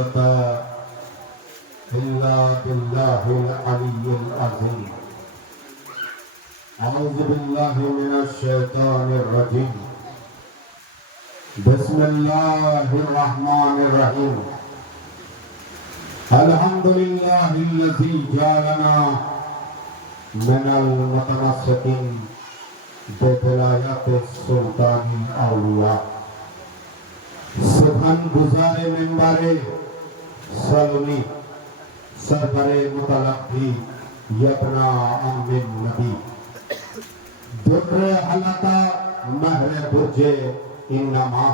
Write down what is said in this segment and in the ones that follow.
قوة إلا بالله العلي العظيم. أعوذ بالله من الشيطان الرجيم. بسم الله الرحمن الرحيم. الحمد لله الذي جعلنا من المتمسكين بولایت سلطان الاولیاء. سبحان گزار منبر سلمی سرور متلقی یبنا ام نبی در حلقہ مہر برج انما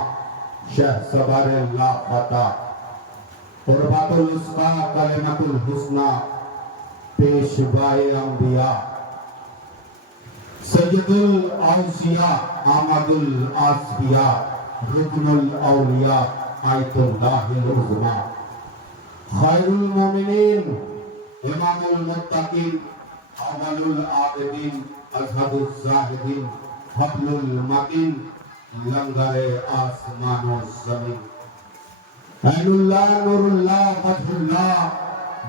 شہ سبار لا فتح قربات الاسقا کلمت الحسنہ پیشوائے انبیاء سید الاوصیاء آمد الاسفیاء رکن الاولیاء آیت اللہ العظمیٰ خیر المومنین امام المتقین اول العابدین ازہد الزاہدین حبل المتین لنگر آسمان و زمین عین اللہ نور اللہ وجہ اللہ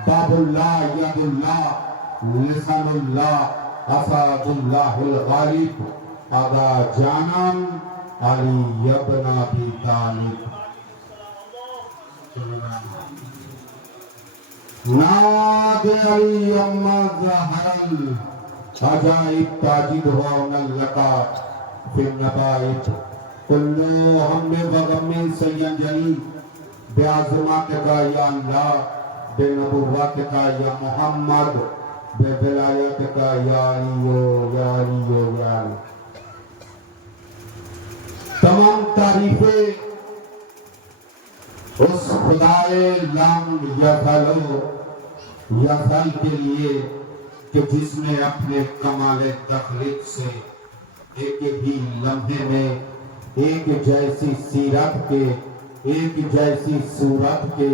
باب اللہ ید اللہ لسان اللہ اسد اللہ الغالب ادا جانم علی ابن ابی طالب. ناد علی اما ظہر العجائب تاجد ہو نلکا فی النبائب کلو ہم بغم سین جلی بعظمت کا یا اللہ بے نبوت کا یا محمد بے ولایت کا یا علیو یا علیو یا علیو. تمام تعریفیں اس خدائے لم یزل کے لیے کہ جس نے اپنے کمال تخلیق سے ایک ہی لمحے میں ایک جیسی سیرت کے، ایک جیسی صورت کے،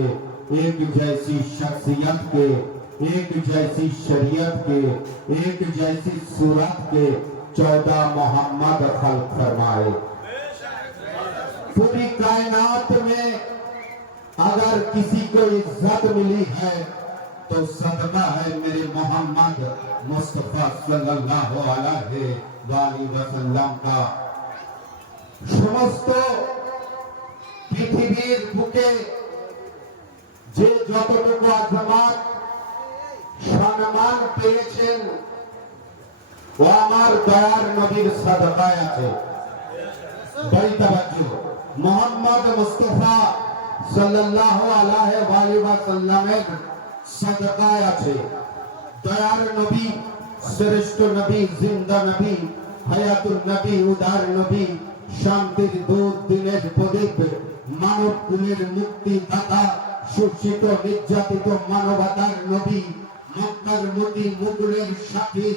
ایک جیسی شخصیت کے، ایک جیسی شریعت کے، ایک جیسی صورت کے 14 محمد خلق فرمائے. پوری کائنات میں اگر کسی کو عزت ملی ہے تو صدقہ ہے میرے محمد مصطفیٰ صلی اللہ علیہ وآلہ وسلم کا. সমস্ত পৃথিবীর বুকে যে যতটুকু আজমাত সম্মান পেয়েছেন ও আমার দয়ার নবীর সাদকায় আছে. বড় তাওয়াজ্জুহ, মোহাম্মদ মুস্তাফা সাল্লাল্লাহু আলাইহি ওয়াসাল্লামের সাদকায় আছে. দয়ার নবী, শ্রেষ্ঠ নবী, জিন্দা নবী, হায়াতুন নবী, উদার নবী, শান্তির দূত, দিনের প্রদীপ, মানব কুলের মুক্তি দাতা, শোষিত নির্যাতিত মানবতার নবী, মক্কার মতি, মুকুলের সাথী,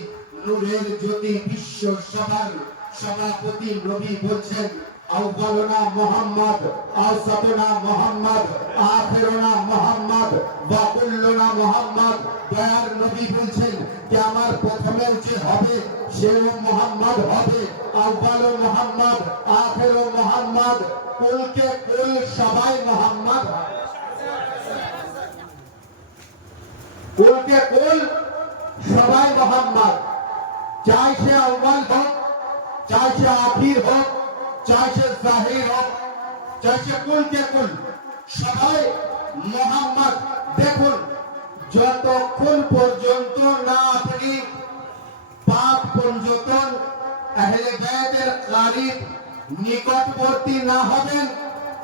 নূরের জ্যোতি, বিশ্ব সবার সভাপতি নবী বলছেন আউয়ালুনা মুহাম্মদ, আওসাতুনা মুহাম্মদ, আখিরুনা মুহাম্মদ, ওয়া কুল্লুনা মুহাম্মদ. দয়ার নবী বলছেন যে আমার প্রথমে যে হবে সেও মুহাম্মদ হবে. আউয়ালু মুহাম্মদ, আখিরু মুহাম্মদ, কুলকে কুল সবাই মুহাম্মদ, কুলকে কুল সবাই মুহাম্মদ. চাই সে আউয়াল হোক, চাই সে আখির হোক, চাই সে জাহির হোক, চাই সে কুল কে কুল সবাই মুহাম্মদ. দেখুন, যতক্ষণ পর্যন্ত না আপনি পাক পঞ্জতন আহলে বাইতের কারিব নিকটবর্তী না হবেন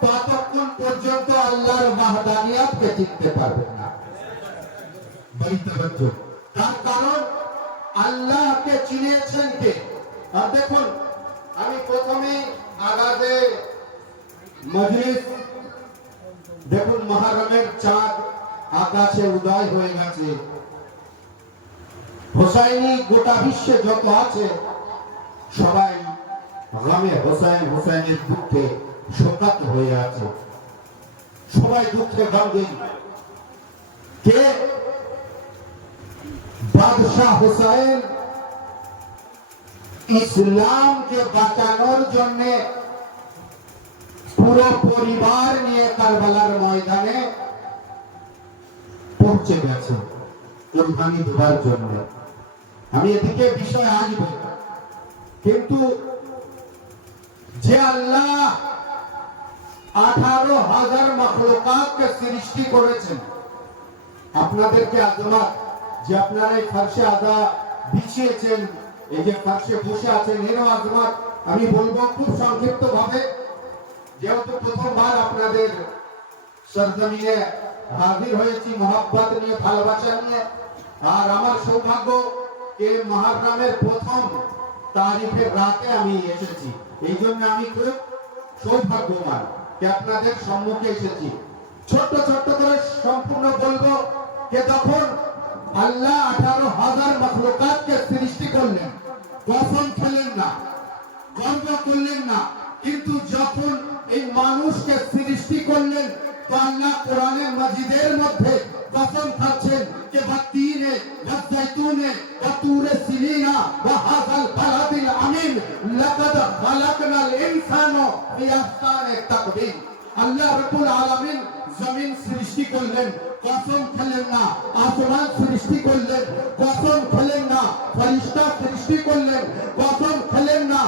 ততক্ষণ পর্যন্ত আল্লাহর ওয়াহদানিয়াতকে চিনতে পারবেন না. বড় তাওয়াজ্জুহ, তার কারণ আল্লাহকে চিনেছেন কে? আর দেখুন, আমি প্রথমে আগাজে মজলিস দেখুন, মুহররমের চাঁদ আকাশে উদয় হয়ে গেছে. হোসাইনি গোটা বিশ্বে যত আছে সবাই গামে হোসেন, হোসেনের দুঃখে শোকাত হয়ে আছে. সবাই দুঃখে গামগীন. কে? বাদশাহ হোসেন ইসলামকে বাঁচানোর জন্য পুরো পরিবার নিয়ে কারবালার ময়দানে পৌঁছে গেছে কোরবানি দেওয়ার জন্য। আমি এদিকে বিষয় আসবো, কিন্তু যে আল্লাহ 18,000 মাখলুকাতকে সৃষ্টি করেছেন, আপনাদেরকে আজমাত যে আপনারা এই ফারশে আদা বিছিয়েছেন, এই যে ফারশে বসে আছেন, এরও আজমাত আমি বলবো খুব সংক্ষিপ্ত ভাবে, যেহেতু প্রথমবার আপনাদের সরজমিনে হাজির হয়েছি মহব্বত নিয়ে, ভালোবাসা নিয়ে। আর আমার সৌভাগ্য যে মুহররমের প্রথম তারিখের রাতে আমি এসেছি, এই জন্য আমি খুব সৌভাগ্যবান যে আপনাদের সম্মুখে এসেছি। ছোট্ট ছোট্ট করে সম্পূর্ণ বলবো যে তখন আল্লাহ 18,000 মাখলুকাতকে সৃষ্টি করলেন, কসম খেলেন না, গর্ব করলেন না, কিন্তু যখন এই মানুষকে সৃষ্টি করলেন তো আল্লাহ কোরআনে মাজিদের মধ্যে কসম খাচ্ছেন যে বাতিনে ওয়াজাইতুনে ওয়াতুরে সিনিনা ওয়া হাযাল বালাদিল আমিন লাকাদ খালাকনাল ইনসানা ফি আহসানি তাকবীর। আল্লাহ রাব্বুল আলামিন জমিন সৃষ্টি করলেন, কসম খেলেন না, আসমান সৃষ্টি করলেন, কসম খেলেন না, ফেরেশতা সৃষ্টি করলেন, কসম খেলেন না,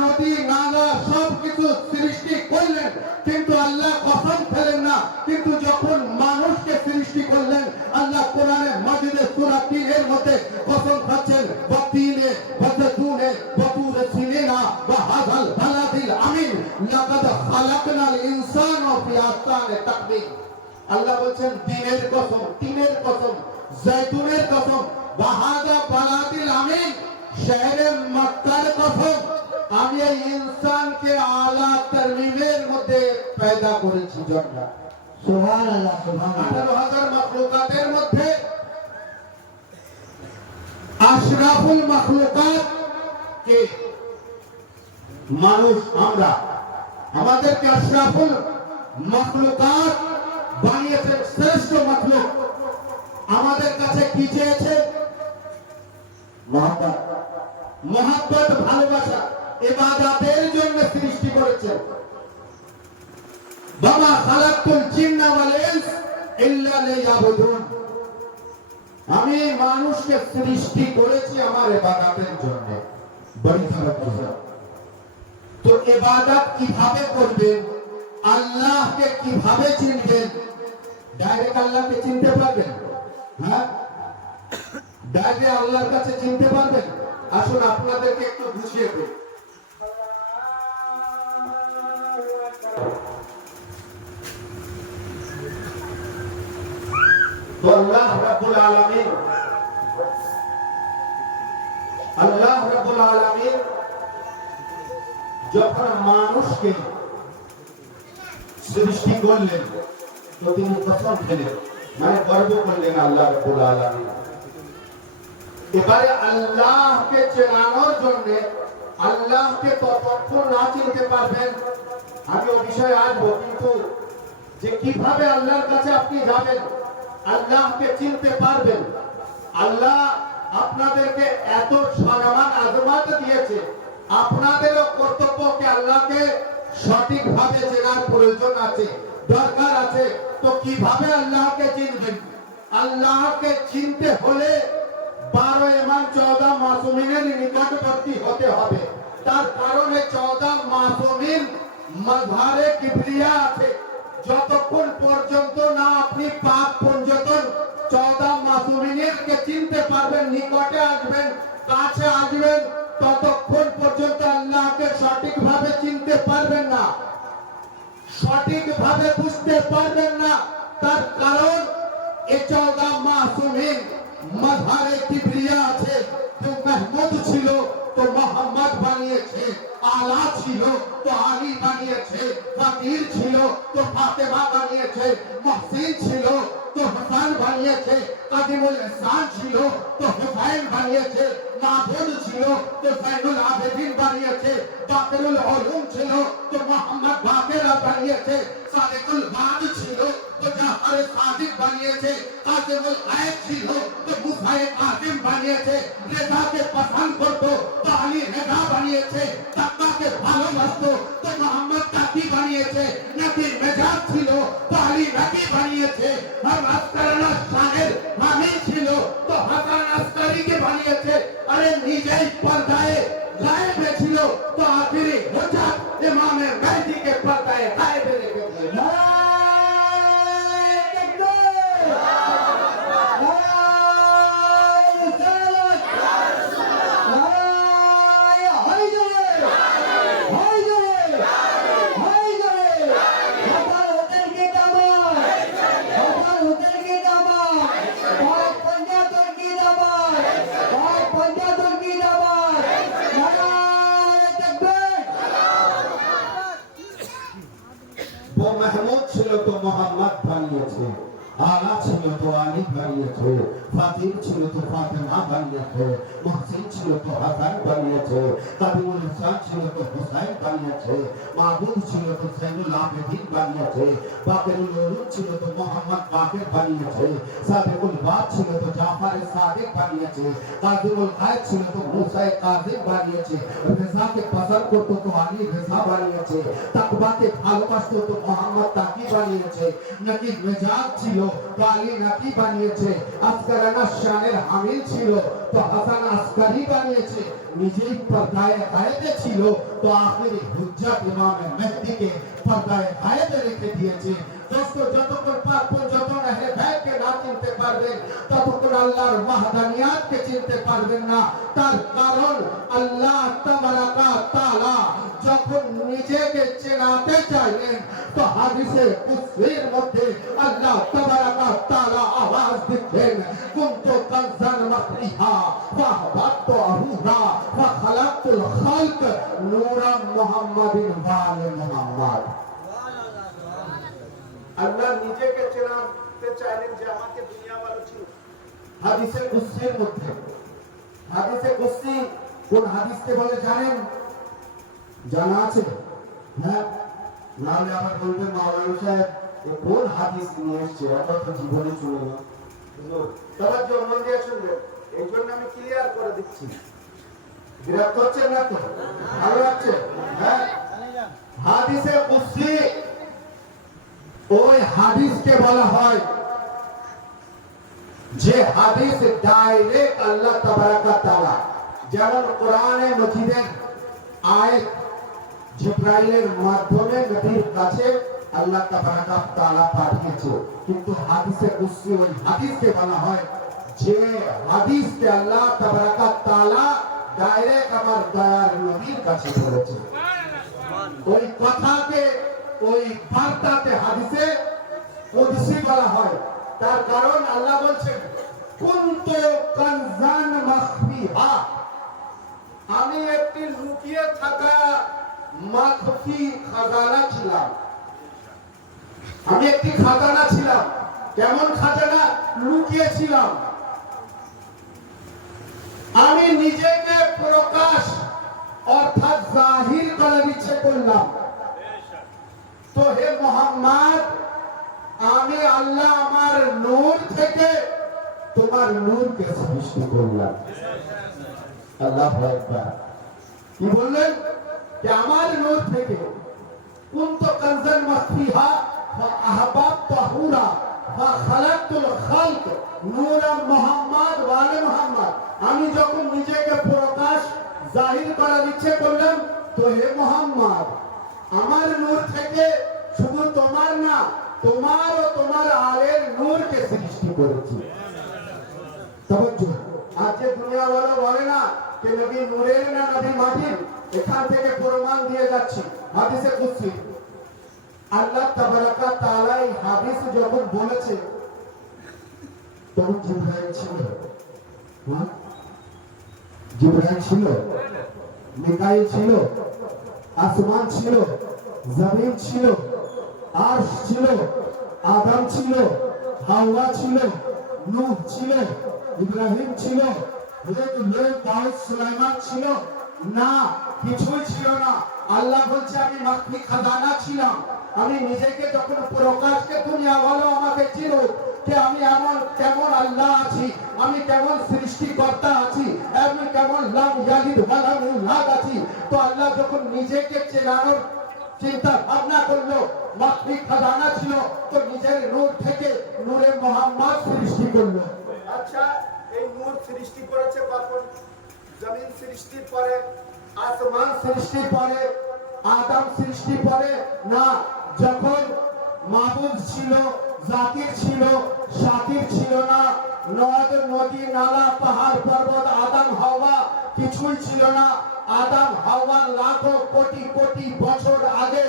নদী নালা সবকিছু সৃষ্টি করলেন, কিন্তু আল্লাহ কসম খেলেন না। কিন্তু যখন মানুষকে সৃষ্টি করলেন, আল্লাহ কোরআনে মাজিদে সূরা 3 এর মধ্যে কসম খাচ্ছেন ওয়াতিনে ওয়াজাতুনে ওয়াতুরে সিনিনা ওয়া হাযাল বালাদিল আমিন লাকাদ খালাকনাল ইনসানা ফি আহসানি তাকবীর। আল্লাহ বলেন দিনের কসম, তিনের কসম, জৈতুনের কসম, ওয়া হাযা বালাদিল আমিন, শহরে মক্কার কসম, আমি এই ইনসানকে আলা তারমিমের মধ্যে পয়দা করেছি জন্য। সুবহানাল্লাহ, সুবহানাল্লাহ। 18,000 মাখলুকাতের মধ্যে আশরাফুল মাখলুকাত কে? মানুষ। আমরা আমাদেরকে আশরাফুল মাখলুকাত বানিয়েছেন, শ্রেষ্ঠ মাখলুক। আমাদের কাছে কি চেয়েছে? মহব্বত, মহব্বত, ভালোবাসা, ইবাদতের জন্য সৃষ্টি করেছেন। ওয়ামা খালাকতুল জিন্না ওয়াল ইনস ইল্লা লিয়াবুদুন। আমি মানুষকে সৃষ্টি করেছি আমার ইবাদতের জন্য। বড়ি খারাপ কথা। তো ইবাদত কিভাবে করবেন, আল্লাহকে কিভাবে চিনবেন? ডাইরেক্ট আল্লাহকে চিনতে পারবেন? হ্যাঁ, ডাইরেক্ট আল্লাহর কাছে চিনতে পারবেন? আসুন আপনাদেরকে একটু বুঝিয়ে দেই। তো আল্লাহ রাব্বুল আলামিন, আল্লাহ রাব্বুল আলামিন যখন মানুষকে সৃষ্টি করলেন তো তিনি কসম খেলেন, মানে গর্ব করলেন আল্লাহ রাব্বুল আলামিন। এবারে আল্লাহকে চেনানোর জন্য, আল্লাহকে ততক্ষণ না চিনতে পারবেন, আমি ওই বিষয়ে আসবো, কিন্তু যে কিভাবে আল্লাহর কাছে আপনি যাবেন, আল্লাহকে চিনতে পারবেন। আল্লাহ আপনাদেরকে এত সম্মান আজমাত দিয়েছে, আপনাদেরও কর্তব্যকে আল্লাহকে সঠিকভাবে চেনার প্রয়োজন আছে, দরকার আছে। তো কিভাবে আল্লাহকে চিনবেন? আল্লাহকে চিনতে হলে 12 ইমাম 14 মাসুমিনের নিকটবর্তী হতে হবে। তার কারণে 14 মাসুমিন মাঝহারে কিবরিয়া আছে। যতক্ষণ পর্যন্ত না আপনি পাক পঞ্জতন 14 মাসুমিনকে চিনতে পারবেন, নিকটে আসবেন, কাছে আসবেন, ততক্ষণ পর্যন্ত আল্লাহকে সঠিকভাবে চিনতে পারবেন না, সঠিকভাবে বুঝতে পারবেন না। তার কারণ এই 14 মাসুমিন মাঝহারে কিবরিয়া আছে। তো মাহমুদ ছিল তো মোহাম্মদ বানিয়েছে, আলা ছিল তো আলী বানিয়েছে, ফাকির ছিল তো ফাতেমা বানিয়েছে, মুহসিন ছিল তো হাসান বানিয়েছে, কাদিমুল ইহসান ছিল তো হুসাইন বানিয়েছে, মাহমুদ ছিল তো জাইনুল আবেদিন বানিয়েছে, বাকিরুল উলুম ছিল তো মোহাম্মদ বাকির বানিয়েছে, সাদিকুল বাদ ছিল তো জাফর সাদিক বানিয়েছে, কাসিমুল গায়ব ছিল তো মুসাইব আযম বানিয়েছে, রেজাকে পছন্দ করতো তো আলী রেজা বানিয়েছে, তাকওয়াকে ভালোবাসতো তো মোহাম্মদ তাকি বানিয়েছে, নবীর মেজাজ ছিল তো আলী নবী বানিয়েছে। আর রাজকারণ पर्दाए गायब में छिलो तो आखिरी हुज्जत इमाम मेहदी के पर्दाए गायब में लेके महमूद छिलो तो मोहम्मद बानिয়েছে आला छिलो तो आली बानिয়েছে फातिम छिलो तो फातिमा बानिয়েছে मुहसिन छिलो तो हसन बानिয়েছে कादिमुल इंसान छिलो तो हुसैन बानिয়েছে माबूद छिलो तो सैयदुल आबिदीन बानिয়েছে बाकिरुल उलूम छिलो तो मोहम्मद बाकिर बानिয়েছে सादिकुल बात छिलो तो जाफर सादिक बानिয়েছে कादिमुल गायब छिलो तो मूसा काज़िम बानिয়েছে रज़ा के पसंद করতে তো আলী रज़ा বানিয়েছে তাকওয়াকে ভালোবাসতো তো মোহাম্মদ তাকি বানিয়েছে নাকি মেজাজ ছিল তো আলী নাকি বানিয়েছে আসকারানা শানের হামিল ছিল তো হাসান আসকারি বানিয়েছে নিজেই পর্দায়ে গায়েবে ছিল তো আখেরি হুজ্জত ইমাম মেহদিকে পর্দায়ে গায়েবে রেখে দিয়েছে দোস্ত যতক্ষণ পাপন যত আহলে বাইতকে না চিনতে পারবেন ততক্ষণ আল্লাহর ওয়াহদানিয়াতকে চিনতে পারবেন না তার কারণ আল্লাহ তাবারাকা তাআলা যখন নিজেকে চেনাতে চাইলেন তো হাদিসে কুদসির মধ্যে আল্লাহ তাবারাকা তাআলা আওয়াজ দিচ্ছেন কুনতু কানজান মাফরিহা ফাহবাতু আহুরা ফাখালাকতুল খালক নূরান মুহাম্মাদিন ওয়ালে মুহাম্মদ আল্লাহ নিজেকে চেনাতে চাইলেন যে আমাকে দুনিয়া ভালো ছিল হাদিসে কুদসির মধ্যে হাদিসে কুদসি কোন হাদিসকে বলে জানেন জানা আছে হ্যাঁ নালে আবার বলবেন মাওলানা সাহেব এই কোন হাদিস নিয়ে এসেছে এটা তো জীবনে চলে না তবে মন দিয়ে শুনবেন এই জন্য আমি ক্লিয়ার করে দিচ্ছি বিরক্ত হচ্ছেন না তো ভালো লাগছে হ্যাঁ হাদিসে কুদসি ওই হাদিসকে বলা হয় যে হাদিস ডাইরেক্ট আল্লাহ তাবারাকা তাআলা যেমন কোরআনে মজিদের আয়াত জিবরাইলের মাধ্যমে নবীর কাছে আল্লাহ তাবারাকা তাআলা পাঠিয়েছে কিন্তু হাদিসে কুদসি ওই হাদিসকে বলা হয় যে হাদিসকে আল্লাহ তাবারাকা তাআলা ডাইরেক্ট আমার দয়ার নবীর কাছে বলেছে ওই কথাকে ওই বার্তাতে হাদিসে কুদসি বলা হয় তার কারণ আল্লাহ বলছেন কুনতু কানজান মাখফিহা আমি একটি লুকিয়ে থাকা মাখফি খাজানা ছিলাম আমি একটি খাজানা ছিলাম কেমন খাজানা লুকিয়ে ছিলাম আমি নিজেকে প্রকাশ অর্থাৎ জাহির করার ইচ্ছে করলাম তো হে মোহাম্মদ আমি আল্লাহ আমার নূর থেকে তোমার নূরকে সৃষ্টি করলাম আল্লাহু আকবার কি বললেন যে আমার নূর থেকে কুনতু কানজান মাখফিহা ফাআহবাবতু হুরা ফাখালাকতুল খালক নূরান মুহাম্মদ ওয়া আলি মুহাম্মদ আমি যখন নিজেকে প্রকাশ জাহির করার ইচ্ছে করলাম তো হে মুহাম্মদ আমার নূর থেকে শুধু তোমার না তোমার ও তোমার আলের নূরকে সৃষ্টি করেছি তাওজ্জু আজ যে দুনিয়া ওয়ালা বলে না যে নবী নূরের না নবী মাটির এখান থেকে প্রমাণ দিয়ে যাচ্ছি হাদিসে কুদসি আল্লাহ তাবারাকা তাআলা এই হাদিস যখন বলেছে তখন জিবরাইল ছিল হ্যাঁ জিবরাইল ছিল মিকাইল ছিল আসমান ছিল জমিন ছিল আরশ ছিল আদম ছিল হাওয়া ছিল নূহ ছিল ইব্রাহিম ছিল দাউদ সুলাইমান ছিল না কিছুই ছিল না আল্লাহ বলছে আমি মাখফি খাজানা ছিলাম আমি নিজেকে যখন প্রকাশকে দুনিয়া ভালো আমাকে চিনো যে আমি এমন কেমন আল্লাহ আছি আমি কেমন সৃষ্টিকর্তা আছি আমি কেমন লাম ইয়ালিদ ওয়া লাম ইউলাদ আছি তো আল্লাহ যখন নিজেকে চেনানোর চিন্তা ভাবনা করলো মাখফি খাজানা ছিল তো নিজের নূর থেকে নূরে মুহাম্মদ সৃষ্টি করলো আচ্ছা এই নূর সৃষ্টি করেছে কখন জমিন সৃষ্টির পরে, আসমান সৃষ্টির পরে, আদম সৃষ্টির পরে না, যখন মাবুদ ছিল, জাকির ছিল, শাকির ছিল না, নদ নদী নালা পাহাড় পর্বত আদম হাওয়া কিছুই ছিল না। আদম হাওয়া লাখো কোটি কোটি বছর আগে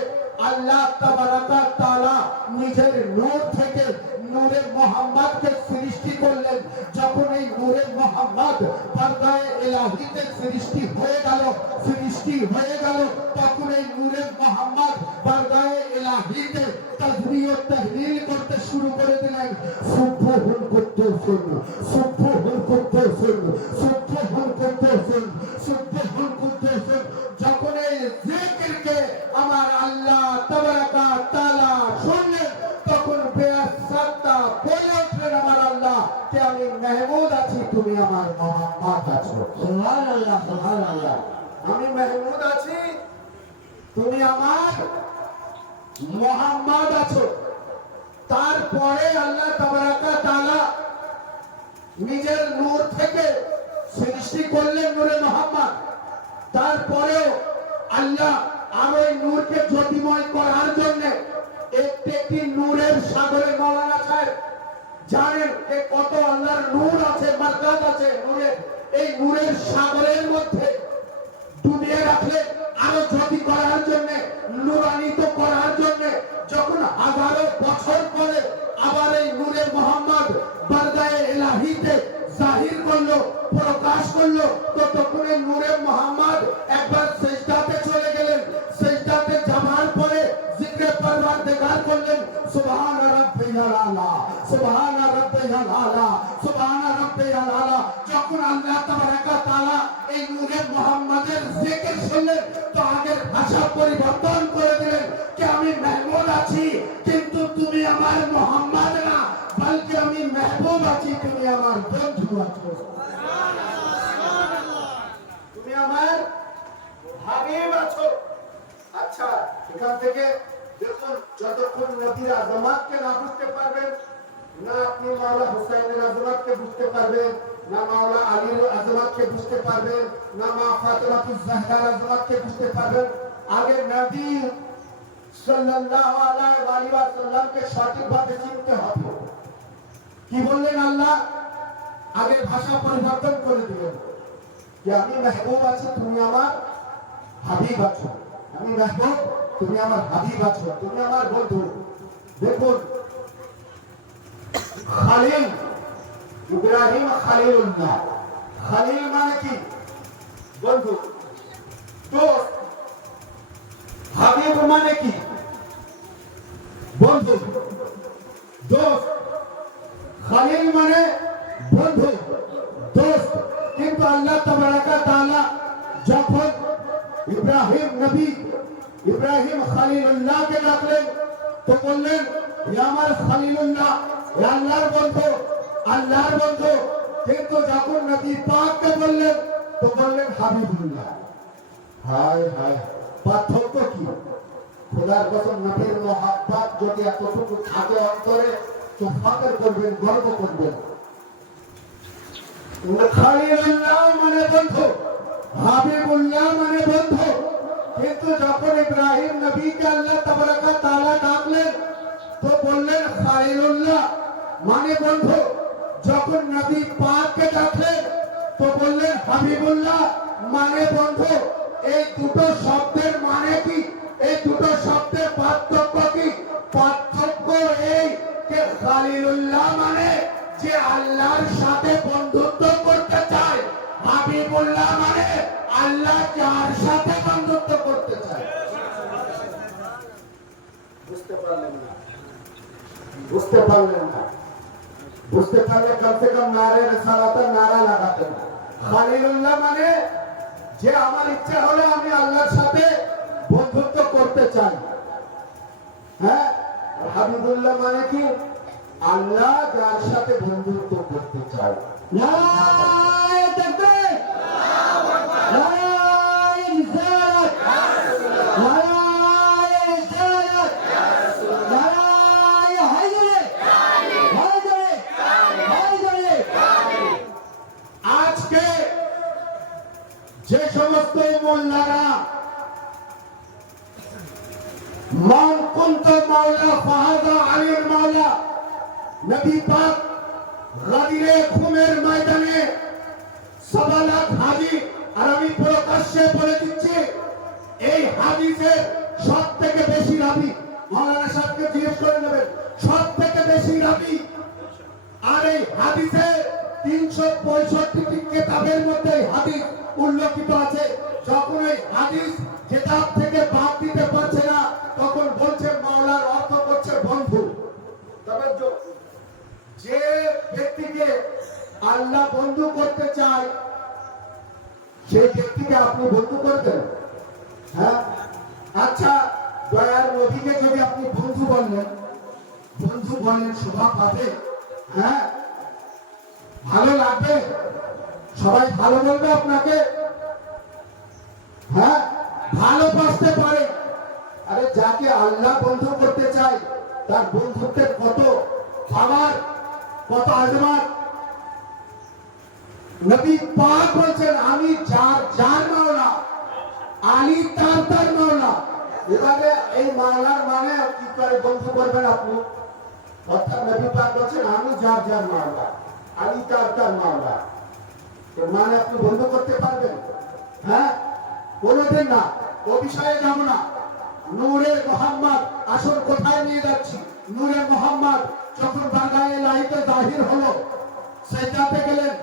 আল্লাহ তাবারাকা তাআলা নিজের নূর থেকে নূরে মুহাম্মদকে সৃষ্টি করলেন। যখন এই নূরে মুহাম্মদ পর্দায়ে ইলাহিতে সৃষ্টি হয়ে গেল, তখন এই নূরে মুহাম্মদ পর্দায়ে ইলাহিতে তাসবিহ ও তাহলিল করতে শুরু করে দিলেন। সুবহুল কুদ্দুসুন, সুবহুল কুদ্দুসুন, সুবহুল কুদ্দুসুন, সুবহুল কুদ্দুসুন। যখন এই জিকিরকে আমার আল্লাহ তাবারাকা তাআলা শুনলেন, তখন বেয়াসাত্তা বলে উঠলেন আমার আল্লাহ কে আমি মাহমুদ আছি, তুমি আমার মুহাম্মদ আছো। সুবহানাল্লাহ, সুবহানাল্লাহ। আমি মাহমুদ আছি, তুমি আমার মুহাম্মদ আছো। তারপরে আল্লাহ তাবারাকা তাআলা নিজের নূর থেকে সৃষ্টি করলেন নূরে মুহাম্মদ। তারপরেও আল্লাহ আর ওই নূরকে জ্যোতিময় করার জন্য একটি নূরের সাগরে মাওলানা সাহেব জানেন যে কত আল্লাহর নূর আছে, বরকত আছে নূরের। এই নূরের সাগরের মধ্যে ডুবিয়ে রাখলে আরো জ্যোতি করার জন্য, নূরান্বিত করার জন্য, যখন হাজারো বছর পরে আবার এই নূরে মুহাম্মদ বারদায়ে ইলাহিতে জাহির করলো, প্রকাশ করলো, তো তখন এই নূরে মুহাম্মদ একবার সিজদাতে চলে গেলেন। সিজদাতে যাওয়ার পরে জিক্রে পরওয়ারদিগার করলেন, সুবহান রাব্বিয়াল আলা, সুবহান রাব্বিয়াল আলা, সুবহান রাব্বিয়াল আলা। যখন আল্লাহ তাবারাকা তাআলা এই নূরে মুহাম্মদের জিকির শুনলেন, তো আগের ভাষা পরিবর্তন করে দিলেন যে আমি মাহমুদ আছি, কিন্তু তুমি আমার মুহাম্মদ না, বলকে আমি মাহবুব আছি, তুমি আমার বন্ধু আছো। তুমি আমার হাবিব আছো। আচ্ছা, এখান থেকে দেখুন, যতক্ষণ নবীর আজমাতকে না বুঝতে পারবেন, না আপনি মাওলা হুসাইনের আজমাতকে বুঝতে পারবেন, না মাওলা আলীর আজমাতকে বুঝতে পারবেন, না মা ফাতেমাতুজ জাহরার আজমাতকে বুঝতে পারবেন। আগে নবী সাল্লাল্লাহু আলাইহি ওয়াসাল্লামকে সঠিকভাবে চিনতে হবে। কি বললেন আল্লাহ? আগে ভাষা পরিবর্তন করে দিলেন যে আমি মাহবুব আছি, তুমি আমার হাবিব আছো। আমি মাহবুব, তুমি আমার হাবিব আছো, তুমি আমার বন্ধু। দেখুন, খালিল, ইব্রাহিম খালিলুল্লাহ। খালিল মানে কি? বন্ধু, দোস্ত। হাবিব মানে কি? বন্ধু, দোস্ত। খালিল মানে বন্ধু, দোস্ত। কিন্তু আল্লাহ তাবারাকা তাআলা যখন ইব্রাহিম নবী, ইব্রাহিম খালিলুল্লাহকে ডাকলেন, তো বললেন হে আমার খালিলুল্লাহ, হে আল্লাহর বন্ধু, আল্লাহর বন্ধু। কিন্তু যখন নবী পাককে বললেন, তো বললেন হাবিবুল্লাহ। হায় হায়, পার্থক্য কি? খোদার কসম, নবীর মহব্বত যদি এতটুকু থাকে অন্তরে, তো ফখর করবেন, গর্ব করবেন। খালিলুল্লাহ মানে বন্ধু, হাবিবুল্লাহ মানে বন্ধু। কিন্তু যখন ইব্রাহিম নবীকে আল্লাহ তাবারাকা তাআলা ডাকলেন, তো বললেন খালিলুল্লাহ মানে বন্ধু। যখন নবী পাককে ডাকলেন, তো বললেন হাবিবুল্লাহ মানে বন্ধু। এই দুটো শব্দের মানে কি? এই দুটো শব্দের পার্থক্য কি? পার্থক্য এই যে খালিলুল্লাহ মানে যে আল্লাহর সাথে বন্ধুত্ব করতে চায়, হাবিবুল্লাহ মানে আল্লাহ যার সাথে বন্ধুত্ব করতে চায়। বুঝতে পারলেন না? বুঝতে পারলেন না? বুঝতে পারলে কমসে কম নারে রিসালাতের নারা লাগাতেন। খালিলুল্লাহ মানে যে আমার ইচ্ছা হলে আমি আল্লাহর সাথে বন্ধুত্ব করতে চাই। হ্যাঁ, হাবিবুল্লাহ মানে কি? আল্লাহ যার সাথে বন্ধুত্ব করতে চায়। নারায়ে তাকবীর, নারায়ে রিসালাত, নারায়ে রিসালাত, নারায়ে হায়দারে, হায়দারে, হায়দারে। আজকে মোল্লারা মান কুন্ত মাওলা ফাহাদা আলীর মাওলা। নবী পাক গাদিরে খুমের ময়দানে ১.৫ লাখ হাজি, আর আমি প্রকাশ্যে বলে দিচ্ছি এই হাদিসের সব থেকে বেশি রাবি মাওলানা সাহেবকে জিজ্ঞেস করে নেবেন, সব থেকে বেশি রাবি। আর এই হাদিসে ৩৬৫টি কিতাবের মধ্যে এই হাদিস উল্লেখিত আছে। যখন এই হাদিস কিতাব থেকে বাদ দিতে পারছে না, তখন বলছে মাওলার অর্থ করছে বন্ধু। তবে যে ব্যক্তিকে আল্লাহ বন্ধু করতে চায়, সেই ব্যক্তিকে আপনি বন্ধু করবেন? হ্যাঁ, আচ্ছা, দয়ার নবীকে যদি আপনি বন্ধু বললেন শোভা পাবে? হ্যাঁ, ভালো লাগবে? সবাই ভালো বলবে আপনাকে? হ্যাঁ, ভালোবাসতে পারে। আরে যাকে আল্লাহ বন্ধু করতে চায়, তার বন্ধুত্বের কত পাওয়ার, কত আজমাত। নবী পাক বলছেন আমি যার মাওলা, আলী তার মাওলা। এভাবে এই মাওলার মানে কি করে বন্ধু করবেন আপনি? অর্থাৎ নবী পাক বলছেন আমি যার মাওলা, আলী তার মাওলা। এর মানে আপনি বন্ধু করতে পারবেন? হ্যাঁ, কোনোদিন না। ও বিষয়ে যাব না। নূরে মোহাম্মদ আসল কোথায় নিয়ে যাচ্ছি? নূরে মোহাম্মদ যখন বারগায়ে লাইতে জাহির হলো, সেজদাতে গেলেন,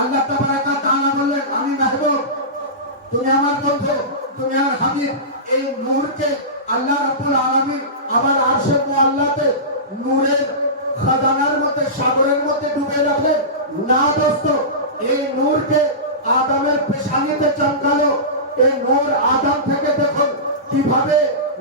আল্লাহ তাবারাকা তাআলা বললেন আমি মাহবুব, তুমি আমার বন্ধু, তুমি আমার হাবিব। এই নূরকে আল্লাহ রাব্বুল আলামিন আবার আরশে মুআল্লাতে নূরের খাজানার মধ্যে, সাগরের মধ্যে ডুবে রাখলেন। না দোস্ত, এই নূরকে আদমের পেশানিতে চমকালো। এই নূর আদম থেকে দেখুন কিভাবে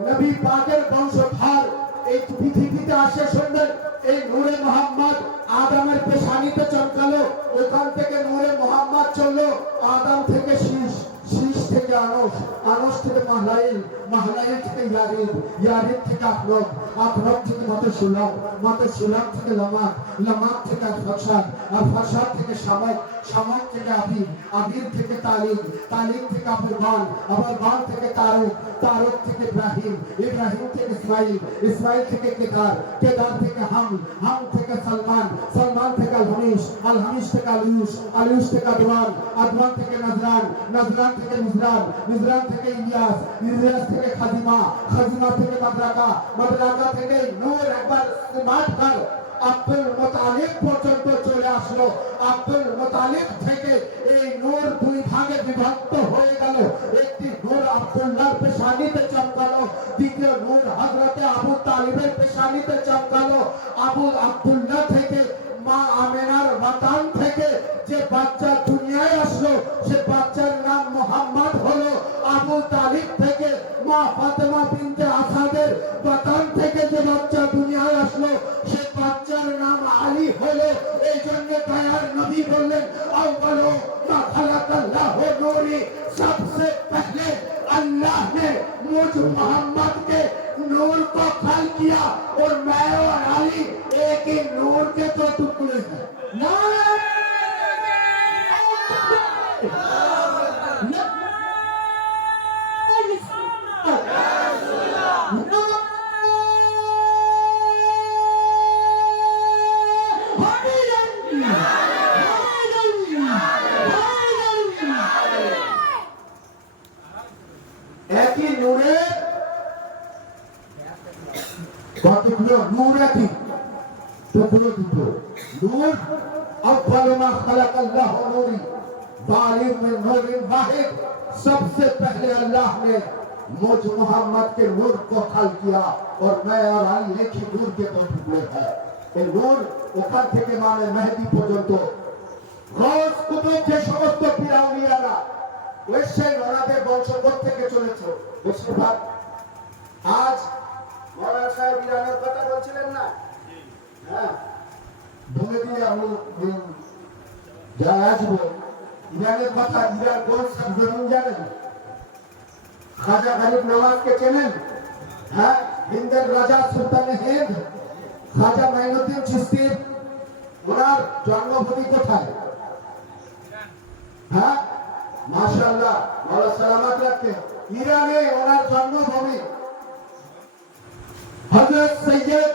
নবী পাকের বংশধর এই পৃথিবীতে আসে। শুনবেন, এই নূরে মোহাম্মদ আদমের পেশানিতে চমকালো, ওখান থেকে নূরে মোহাম্মদ চললো আদম থেকে শীষ, শীষ থেকে আনস, আনস থেকে মাহলাইল, মাহলাইল থেকে ইয়ারিদ, ইয়ারিদ থেকে আখরব, আখরব থেকে মাতসুলাম, মাতসুলাম থেকে লামাক, লামাক থেকে ফাসাদ, আর ফাসাদ থেকে শামক, শামক থেকে আবির, আবির থেকে তালিক, তালিক থেকে আবুরবান, আবুরবান থেকে তারক, তারক থেকে ইব্রাহিম, ইব্রাহিম থেকে ইসমাইল, ইসমাইল থেকে কেদার, কেদার থেকে হাম, হাম থেকে সালমান, সালমান থেকে আল-হামিশ, আল-হামিশ থেকে আলিউস, আলিউস থেকে আদওয়ান, আদওয়ান থেকে নজরান, নজরান থেকে মিজরান, মিজরান থেকে ইলিয়াস, ইলিয়াস থেকে খাজিমা, খাজিমা থেকে মাদ্রাকা, মাদ্রাকা থেকে নূর। একবার মাঠ কর, আব্দুল মুতালিব পর্যন্ত চলে আসলো। আব্দুল মুতালিব থেকে এই নূর দুই ভাগে বিভক্ত হয়ে গেল। একটি নূর আব্দুল্লাহর পেশানিতে চমকালো, দ্বিতীয় নূর হযরতে আবু তালিবের পেশানিতে চমকালো। আব্দুল্লাহ থেকে, মা আমেনার মাতান থেকে যে বাচ্চা দুনিয়ায় আসলো, সে বাচ্চার নাম মুহাম্মদ হলো। আবু তালিব থেকে মা ফাতেমা বিনতে আসাদের বাতান থেকে যে বাচ্চা দুনিয়ায় আসলো, সে বাচ্চার নাম আলী হলো। এই জন্য দয়ার নবী বললেন আউয়ালু মা খালাকাল্লাহু নূরি, सबसे पहले अल्लाह ने मुझ मोहम्मद के नूर को खल किया, और मैं और अली एक ही नूर के दो टुकड़े हैं। एक ही नूरे কতগুলো নূর? একই টুকরো দুটো নূর। अव्वल मा खलक अल्लाह नूरी बालिग में नूर वाहिद, सबसे पहले अल्लाह ने मुझ मोहम्मद के नूर को खल किया, और मैं और अली एक ही नूर के दो टुकड़े हैं। এই নূর ওখান থেকে মানে মেহেদী পর্যন্ত গৌস কুতুব যে সমস্ত পীর আউলিয়ারা ওইসের ওনাদের বংশগত থেকে চলেছে বেশিরভাগ। আজ মৌলানা সাহেব ইরানের কথা বলছিলেন না? হ্যাঁ, বলে দিয়ে আমি যা আসবো ইরানের কথা। ইরান কোন জমিন জানেন? খাজা গরিব নওয়াজকে চেনেন? হ্যাঁ, হিন্দের রাজা সুলতান হিন্দ খাজা মাইনুদ্দিন চিশতির ওনার জন্মভূমি কোথায়? হ্যাঁ, মাশাআল্লাহ আল্লাহ সালামত রাখে। ইরানে ওনার জন্মভূমি। হযরত সৈয়দ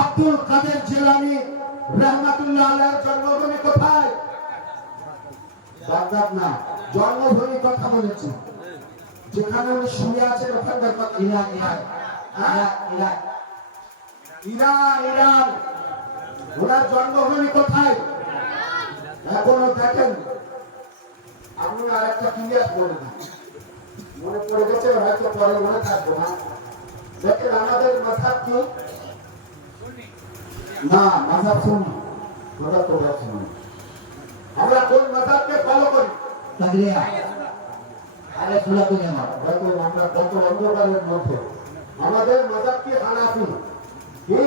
আব্দুল কাদের জিলানী রাহমাতুল্লাহ আলাইহির জন্মভূমি কোথায়? বাগদাদ না, জন্মভূমি কথা বলেছি। যেখানে উনি শুয়ে আছেন ওখানকার কথা। ইরান ইরান ইরান ইরান ইরান ওনার জন্মভূমি কোথায়? এখনো দেখেন। আপনি আরেকটা ক্লিয়ার করে দিন, মনে পড়ে গেছে হয়তো পরে মনে থাকবে না। দেখেন আমাদের মাথার কি না, মাথার শুনি ওটা তো শুনি। আমরা কোন মাথাকে ফলো করি? তাগলিয়া। আরে শুলা তো আমার হয়তো আমরা কত অন্ধকারের মধ্যে। আমাদের মাথার কি হানাফি, কি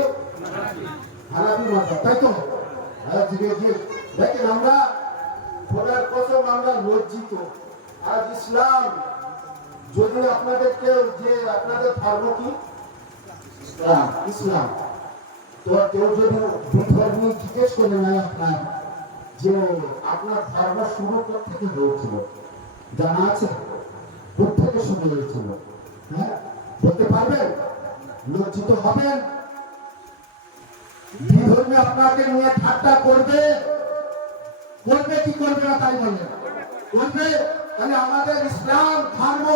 হানাফি মাথার, তাই তো? হ্যাঁ ঠিক আছে। দেখেন আমরা খোদার কসম আমরা লজ্জিত। আজ ইসলাম যদি আপনাদের কেউ যে আপনাদের ধর্ম কি ইসলাম, ইসলাম তো কেউ যদি বিধর্মী জিজ্ঞেস করে নাই আপনার যে আপনার ধর্ম শুরু থেকে হয়েছিল, জানা আছে থেকে শুরু হয়েছিল? হ্যাঁ বলতে পারবেন? লজ্জিত হবেন? বিধর্মী আপনাকে নিয়ে ঠাট্টা করবে, করবে কি করবে না তাই বলেন? করবে। তাহলে আমাদের ইসলাম ধর্ম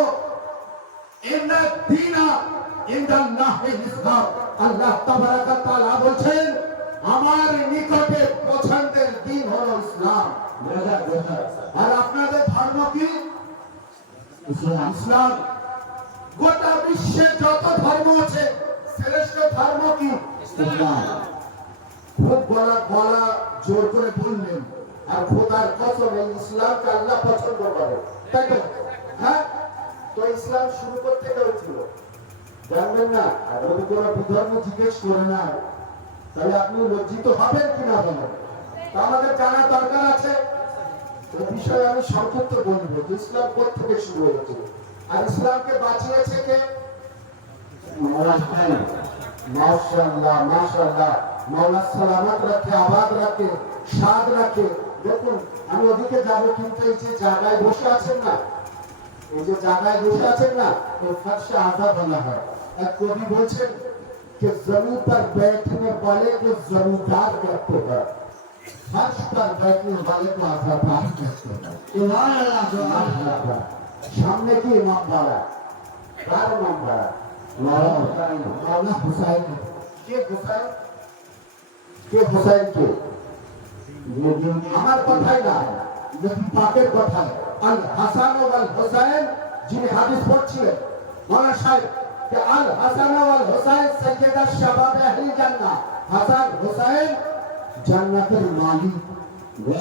আল্লাহ তাবারাক ওয়া তাআলা বলেন আমার নিকটে পছন্দের দিন হলো ইসলাম। আর আপনাদের ধর্ম কি? ইসলাম। ইসলাম। গোটা বিশ্বে যত ধর্ম আছে শ্রেষ্ঠ ধর্ম কি? ইসলাম। খুব গলা জোর করে বললেন। আর খোদার কসম এই ইসলামকে আল্লাহ পছন্দ করে, তাই তো? হ্যাঁ তো ইসলাম শুরু করতে হয়েছিল জানবেন না। আর যদি কোনো বিধর্ম জিজ্ঞেস করে না তাহলে আপনি লজ্জিত হবেন কিনা বলেন? তা আমাদের জানা দরকার আছে। এই বিষয়ে আমি সংক্ষিপ্ত বলবো যে ইসলাম কোথেকে শুরু হয়েছিল আর ইসলামকে বাঁচিয়েছে কে? মাশাআল্লাহ মাশাআল্লাহ। মাওলা সালামত রাখে, আবাদ রাখে, সাদ রাখে। দেখুন আমি ওদিকে যাবো কিন্তু এই যে জায়গায় বসে আছেন না, এই যে জায়গায় বসে আছেন না, এই ফরশে আযা বলা হয়। এক কবি বলছেন कि जमीन पर बैठने वाले को जमींदार कहते हैं, फर्श पर बैठने वाले को आज़ादार कहते हैं। सुभान अल्लाह सुभान अल्लाह। सामने की इमाम बाड़ा, कार इमाम बाड़ा मौलाना हुसैन के हुसैन के हुसैन के আমার কথাই না, নবী পাকের কথাই। আল হাসান ওয়াল হুসাইন যিনি হাদিস পড়ছিলেন মাওলানা সাহেব कि अल हसन वल हुसैन सैयद शबाब अहली जन्नह। हसन हुसैन जन्नतेर मालिक,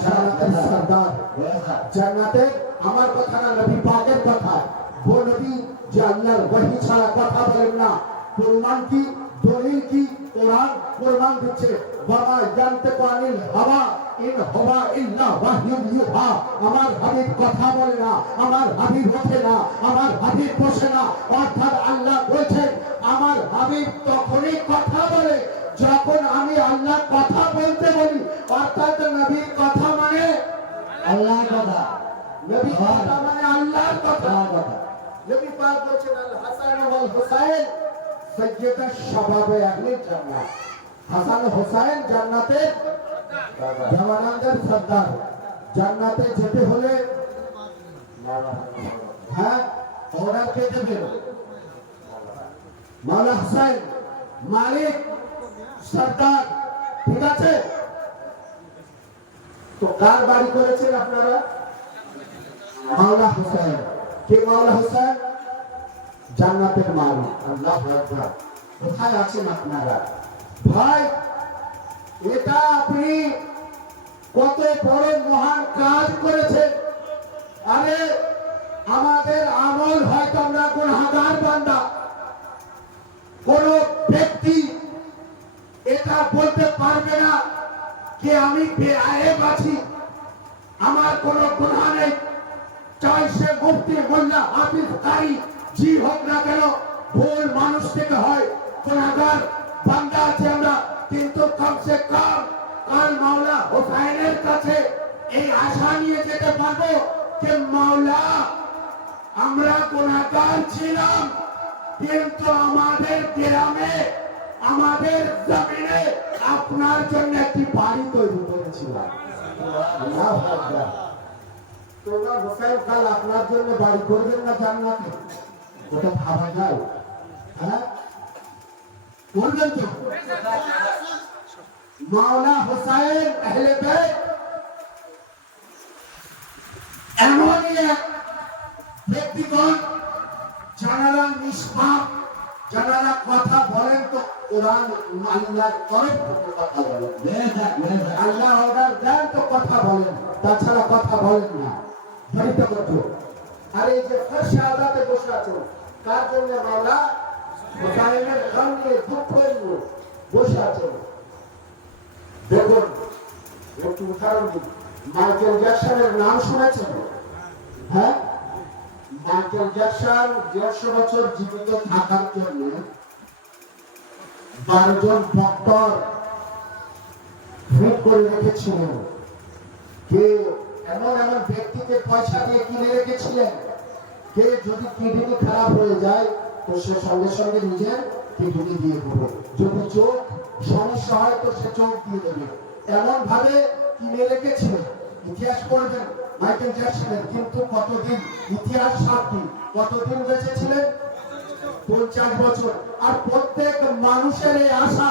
জান্নাতের সরদার, জান্নাতের। আমার কথা না, নবী পাকের কথা। वो नबी যে আল্লাহর ওহী ছাড়া কথা বলেন না। কুরআন কি দলিল কি? কোরআন প্রমাণ দিচ্ছে বাবা জানতে পারেন হাওয়া ইন হুয়া ইল্লা ওয়াহয়ুন ইউহা। আমার হাবিব কথা বলে না, আমার হাবিব ওঠে না, আমার হাবিব বসে না। অর্থাৎ আল্লাহ বলেছেন আমার হাবিব তখনই কথা বলে যখন আমি আল্লাহ কথা বলতে বলি। অর্থাৎ নবীর কথা মানে আল্লাহর কথা, নবীর কথা মানে আল্লাহর কথা। নবী পাক বলেছেন আল হাসান ওয়াল হুসাইন সৈয়দ শাবাব আহলে জান্নাত। হাসান হুসাইন জান্নাতের জওয়ানদের সর্দার। জান্নাতে যেতে হলে হ্যাঁ অর্ডার কে দেবেন? মাওলা হুসাইন মালিক সর্দার, ঠিক আছে? তো কার বাড়ি করেছেন আপনারা? মাওলা হুসাইন। কে মাওলা হুসাইন? জান্নাতের মালিক। আল্লাহু আকবার। কোথায় আছেন আপনারা ভাই? এটা আপনি কত বড় মহান কাজ করেছেন। আরে আমাদের আমল হয়তো আমরা গুনাহগার বান্দা। কোন ব্যক্তি এটা বলতে পারবে না যে আমি বেআইব আছি, আমার কোনো গুনাহ নেই। চাই সে মুফতি, মোল্লা, হাফিজ, কারি জি হোক না কেন, ভুল মানুষ থেকে হয়, গুনাহগার বান্দা আছে আমরা। কিন্তু কমসে কম কাল মাওলা হুসাইনের কাছে এই আশা নিয়ে যেতে পারবো যে মাওলা আমরা গুনাহগার ছিলাম, কিন্তু আমাদের গ্রামে আমাদের জমিনে আপনার জন্য একটি বাড়ি তৈরি করেছিলাম। আল্লাহু আকবার। তোমার হোসেন খাল আপনার জন্য বাড়ি করবেন না জান্নাতে? ওটা ভাবা যায়? হ্যাঁ, করবেন তো? মাওলা হোসেন আহলে বাইত এমনই এক ব্যক্তিগণ যারা নিষ্পাপ, যারা কথা বলেন তো কোরআন আল্লাহর তরফ থেকে কথা বলেন, আল্লাহ অর্ডার দেন তো কথা বলেন, তাছাড়া কথা বলেন না। বাড়িতে করছো আর এই যে ফার্সে আদাতে বসে আছো, কার জন্য? মাওলা হোসেনের গান নিয়ে দুঃখ নিয়ে বসে আছো। দেখুন একটু উদাহরণ দিন, মাইকেল জ্যাকসনের নাম শুনেছেন? হ্যাঁ, মাইকেল জ্যাকসন 150 বছর জীবিত থাকার জন্য 12 জন ডক্টর ফিট করে রেখেছিলেন। কে এমন এমন ব্যক্তিকে পয়সা দিয়ে কিনে রেখেছিলেন, কে যদি কিডনি খারাপ হয়ে যায় তো সে সঙ্গে সঙ্গে নিজের কিডনি দিয়ে দেবে, যদি চোখ সমস্যা হয় তো সে চোখ দিয়ে দেবে। এমন ভাবে কিনে রেখেছিলেন। ইতিহাস পড়বেন মাইকেল জ্যাকসনের, কিন্তু কতদিন? ইতিহাস সাক্ষী কতদিন বেঁচে ছিলেন? 50 বছর। আর প্রত্যেক মানুষের এই আশা,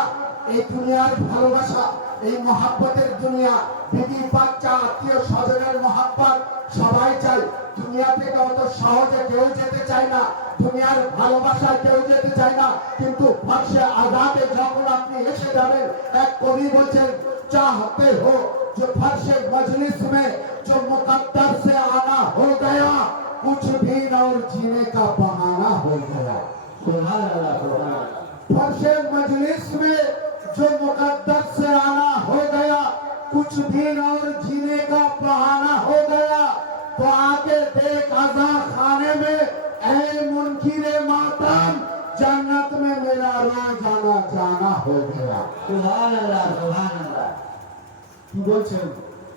এই দুনিয়ার ভালোবাসা, এই মহাব্বতের দুনিয়া, বিবি বাচ্চা আত্মীয় স্বজনের মহাব্বত সবাই চাই। দুনিয়া থেকে অত সহজে কেউ যেতে চায় না, দুনিয়ার ভালোবাসায় কেউ যেতে চায় না। কিন্তু ফার্সে আজাদে যখন আপনি এসে যাবেন, এক কবি বলছেন, चाहते हो जो फर्शे मजलिस में जो मुकद्दर से आना हो गया, कुछ भी न और जीने का बहाना हो गया। सुभान अल्लाह, सुभान अल्लाह। फर्शे मजलिस में जो मुकद्दर से आना हो गया, कुछ भी न और जीने का बहाना हो गया। तो आगे देख अज़ा खाने में ऐ मुनकिरे मातम, जन्नत में मेरा रोजाना जाना हो गया। सुभान अल्लाह, सुभान अल्लाह। কি বলছেন?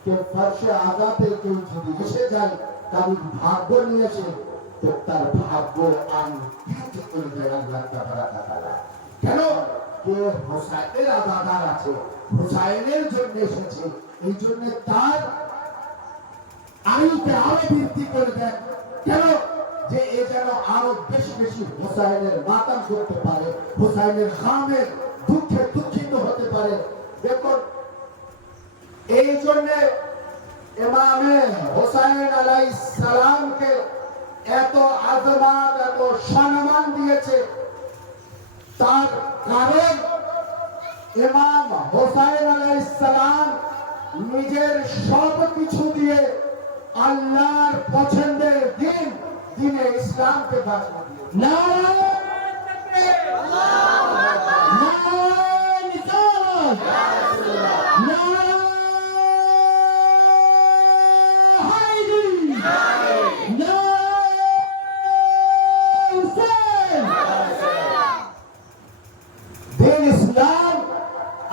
কে ফার্সে আজাতে কেউ যদি এসে যায়, তার ভাগ্য নিয়েছে তো তার ভাগ্য আনন্দিত করে দেয় আল্লাহ তাআলা। কেন? কে হোসাইনের আজাদার আছে, হোসাইনের জন্য এসেছে, এই জন্য তার আয়ুকে আরো বৃদ্ধি করে দেন। কেন? যে এ যেন আরো বেশি বেশি হোসাইনের মাতাম করতে পারে, হোসাইনের খামের দুঃখে দুঃখিত হতে পারে। দেখুন, এই জন্য ইমামে হোসেন আলাইহিস সালামকে এত আজমাত, এত সম্মান দিয়েছে। তার কারণ ইমাম হোসেন আলাইহিস সালাম নিজের সব কিছু দিয়ে আল্লাহর পছন্দের দিন, দিনে ইসলামকে বাঁচিয়ে দিয়েছে। নারায়ে তাকবীর, আল্লাহু আকবার, নারায়ে নিসাত, ইয়া রাসূলুল্লাহ, নারায়ে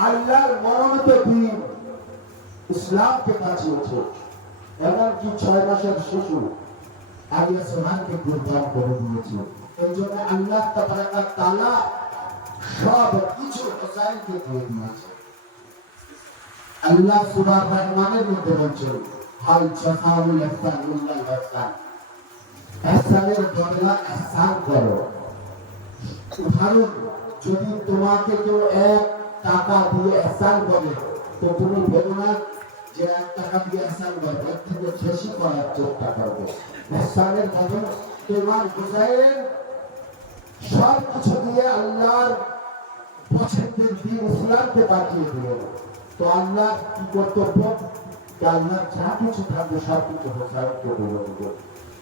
আল্লাহর মনোনীত দিন ইসলামকে বাঁচিয়েছে। এমনকি 6 মাসের শিশু আলী সুবহানকে কুরবান করে দিয়েছে। এই জন্য আল্লাহ তাআলা সব কিছু হোসেনকে দিয়ে দিয়েছে। আল্লাহ সূরা রহমানের মধ্যে বলছেন, হাল জাযাউল ইহসান ইল্লাল ইহসান, ইহসানের বদলা ইহসান করো। উদাহরণ, যদি তোমাকে কেউ 1 টাকা দিয়ে ইহসান করে তো তুমি ভেবো না যে 1 টাকা দিয়ে ইহসান করবে, এর থেকে বেশি করার চেষ্টা করবে। ইহসানের বদল তোমার হোসেন সব কিছু দিয়ে আল্লাহর পছন্দের দিন ইসলামকে বাঁচিয়ে দিলেন। তো আল্লাহ কি কর্তব্য? আল্লাহ যা কিছু থাকবে সব কিছু হোসেনকে দিয়ে দেবে।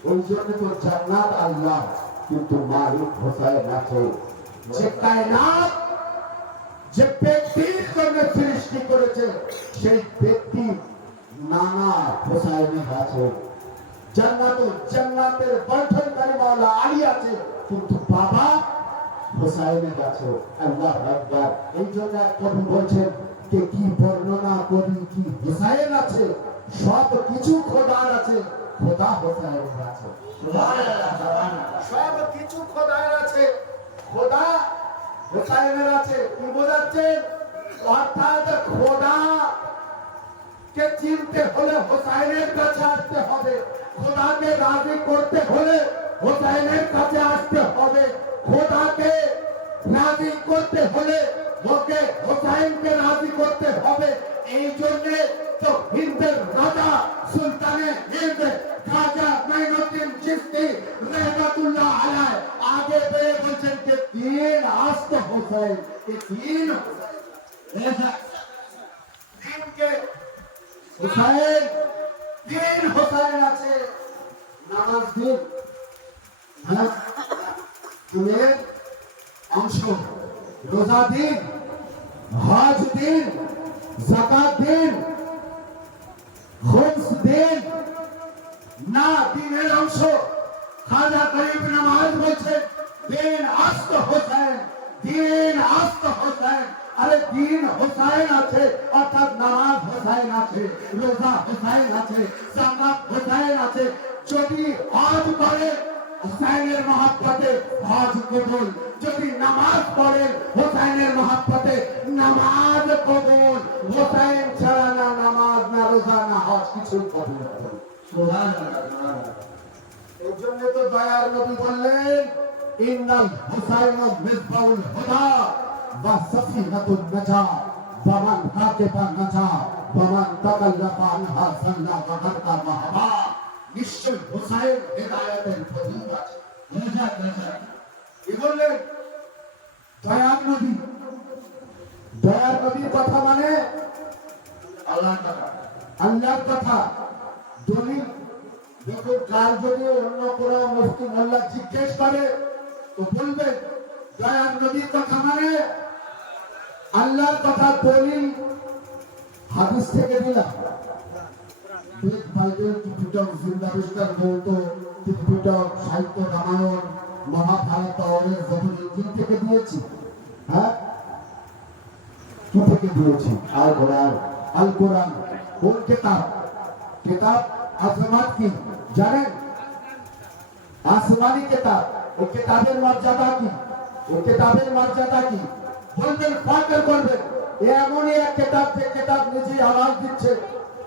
ওই জন্য তো জান্নাত আল্লাহ, কিন্তু মালিক হোসেন আছে। যে কায়নাত, যে ব্যক্তির জন্য সৃষ্টি করেছে, সেই ব্যক্তি নানা হোসেনের আছে। জান্নাতের বন্ধনকারী মাওলা আলী আছে, কিন্তু বাবা হোসেনের আছে। আল্লাহু আকবার। এই জন্য কবি বলছেন যে কি বর্ণনা করি, কি হোসেন আছে, সব কিছু খোদার আছে, খোদা হোসাইনের আছে। সব কিছু খোদার আছে, খোদা হোসাইনের আছে। কি বোঝাচ্ছেন? অর্থাৎ খোদা কে চিনতে হলে হোসাইনের কাছে আসতে হবে, খোদাকে রাজি করতে হলে হোসাইনের কাছে আসতে হবে, খোদাকে রাজি করতে হলে ওকে হোসাইনকে রাজি করতে হবে। এই জন্য তো হিন্দের রাজা সুলতানে হিন্দ খাজা মাইনুদ্দিন চিশতি रहमतुल्लाह अलैह आगे बढ़े বলছেন যে तीन आस्त হোসেন, ये तीन ऐसा तीन के হুসাইন, দিন হুসাইন আছে। নামাজ দিন, হ্যাঁ, চুলের অংশ, রোজা দিন, হজ দিন, যাকাত দিন, খুমস দিন, না দিনের অংশ। খাজা গরিব নামাজ বলছে দিন আস্ত হোসেন, দিন আস্ত হোসেন। আরে দিন হোসাইন আছে, অর্থাৎ নামাজ হোসাইন আছে, রোজা হোসাইন আছে, যাকাত হোসাইন আছে। যদি হজ করে হোসাইনের মহব্বতে হজ কবুল, যদি নামাজ পড়ে হোসাইনের মহব্বতে নামাজ কবুল। হোসাইন ছাড়া না নামাজ, না রোজা, না হজ কিছুই কবুল হবে না। সুবহানাল্লাহ। এই জন্য তো দয়ার নবী বললেন ইন্নাল হুসাইন মিসবাউল হুদা ওয়া সাফিনাতুন নাজা ওয়ামান হাকিবা নাজা ওয়ামান তাকাল্লাফা আনহা সাল্লা ওয়া হাত্তা মাহবা। নিশ্চয় হুসাইন হেদায়েতের প্রতীক আছে। কি বললেন দয়ার নবী? দয়ার নবীর কথা মানে আল্লাহর কথা, আল্লাহর কথা। দলিল দেখুন, কাল যদি অন্য কোনো মুফতি মোল্লা জিজ্ঞেস করে তো বলবেন দয়ার নবীর কথা মানে আল্লাহর কথা। দলিল হাদিস থেকে দিলাম, বেদ বাইবেল, ত্রিপিটক, জিন্দাবিস্তার গ্রন্থ, ত্রিপিটক, সাহিত্য, রামায়ণ, মহাভারত, অনেক জবর, ইঞ্জিল থেকে দিয়েছি। হ্যাঁ, কি থেকে দিয়েছি? আল কোরআন। আল কোরআন কোন কিতাব? কিতাব আসমাত কি জানেন? আসমানি কিতাব। ওই কিতাবের মর্যাদা কি? ওই কিতাবের মর্যাদা কি? বলবেন, ফাকর করবেন, এমনই এক কিতাব যে কিতাব নিজেই আওয়াজ দিচ্ছে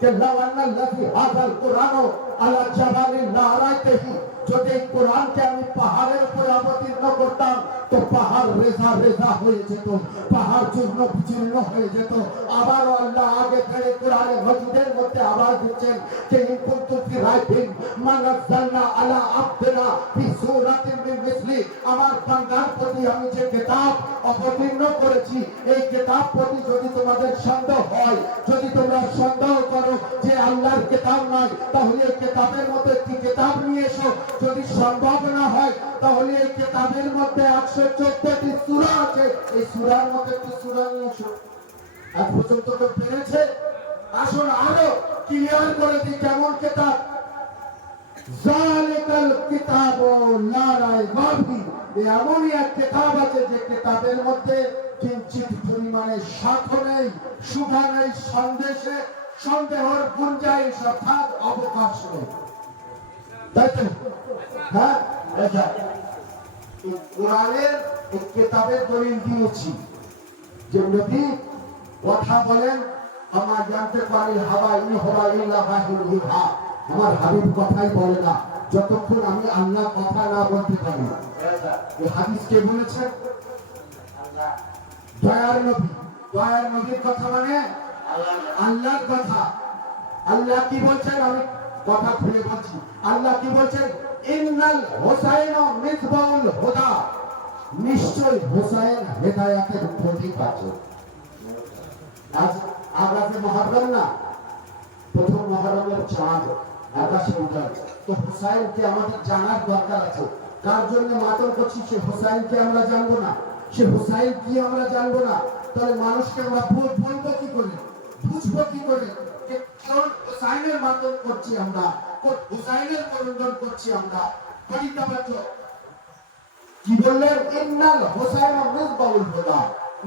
कि लव अन्नल्लज़ी हाज़ल कुरानो अला जबालिन ला रायतिही। যদি এই কোরআনকে আমি পাহাড়ের উপর অবতীর্ণ করতাম তো পাহাড় রেজা রেজা হয়ে যেত, পাহাড় চূর্ণ বিচূর্ণ হয়ে যেত। আবারও আল্লাহ আগে থেকে কোরআনে মজিদের মধ্যে আবার দিচ্ছেন যে ইন কুনতুম ফি রাইবিন মা নাযালনা আলা আবদিনা ফি সূরাতিন মিন মিসলি। আমার বান্দার প্রতি আমি যে কিতাব অবতীর্ণ করেছি, এই কিতাব প্রতি যদি তোমাদের সন্দেহ হয়, যদি তোমরা সন্দেহ করো যে আল্লাহর কিতাব নয়, তাহলে এই কিতাবের মধ্যে কি কিতাব নিয়ে এসো। যদি সম্ভব না হয় তাহলে এই কিতাবের মধ্যে 114টি সূরা আছে, এই সূরার মধ্যে একটি সূরা নিয়ে এসো। আজ পর্যন্ত তো পেরেছে? আসুন আরো ক্লিয়ার করে দিই কেমন কিতাব। জালিকাল কিতাবু লা রাইবা ফিহি। এমনই এক কিতাব আছে যে কিতাবের মধ্যে কিঞ্চিত পরিমাণে স্বার্থ নেই, সুখা নেই, সন্দেশে সন্দেহের গুঞ্জাইশ অর্থাৎ অবকাশ নেই। তাই তো? হ্যাঁ, কোরআনের এক কিতাবের দলিল দিয়েছি যে নবী কথা বলেন, আমার জানতে পারি হাওয়া ইন হাওয়া ইল্লা বাহির ইহা। আমার হাবিব কথাই বলে না যতক্ষণ আমি আল্লাহ কথা না বলতে পারি। এই হাদিস কে বলেছেন? দয়ার নবী। দয়ার নবীর কথা মানে আল্লাহর কথা। আল্লাহ কি বলছেন? আমি কথা খুলে বলছি। আল্লাহ কি বলছেন? ইন্নাল হুসাইন মিসবাউল হুদা। নিশ্চয় হুসাইন হেদায়েতের প্রতীক আছে। আজ আগামী মুহররম না, প্রথম মুহররমের চাঁদ আকাশে উঠে, তো হুসাইনকে আমাদের জানার দরকার আছে। কার জন্য মাতম করছি? সে হুসাইনকে আমরা জানবো না, সে হুসাইন কি আমরা জানবো না, তাহলে মানুষকে আমরা বলবো কি করে, বুঝবো কি করে যে কোন হুসাইনের মাতম করছি আমরা, কোন হুসাইনের পরিবর্তন করছি আমরা? কি বললেন? ইন্নাল হুসাইন মিসবাউল হুদা।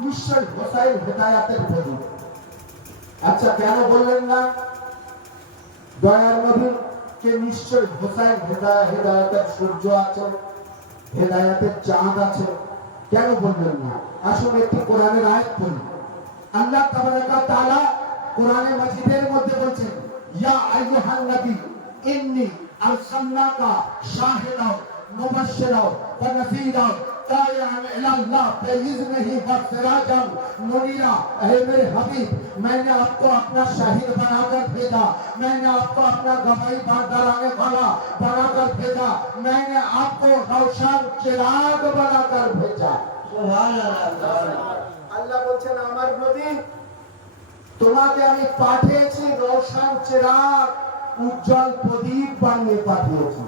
নিশ্চয় হুসাইন হেদায়েতের প্রতীক। আচ্ছা, কেন বললেন না? দয়ার নবী কে নিশ্চয় হোসাইন হেদায়েতের সূর্য আছে, হেদায়েতের চাঁদ আছে। কেন বললেন না? আসলে একটি কোরআনের আয়াত পড়ি। আল্লাহ তাবারাকা তাআলা কোরআনে মাজিদের মধ্যে বলছেন, ইয়া আইয়ুহান নবী ইন্নী আরসালনাকা শাহিদাও মুবাশশিরাও ওয়া নাযীরাও दायान इल्लाह बिइज़्निही व सिराजन मुनीरा। ऐ मेरे हबीब, मैंने आपको अपना शाहिद बनाकर भेजा, मैंने आपको अपना गवाही कराने वाला बनाकर भेजा, मैंने आपको रोशन चिराग बनाकर भेजा। सुभान अल्लाह। আল্লাহ বলছেন, আমার নবী তোমাকে আমি পাঠিয়েছি রোশন চিরাগ, উজ্জ্বল প্রদীপ বানিয়ে পাঠিয়েছি।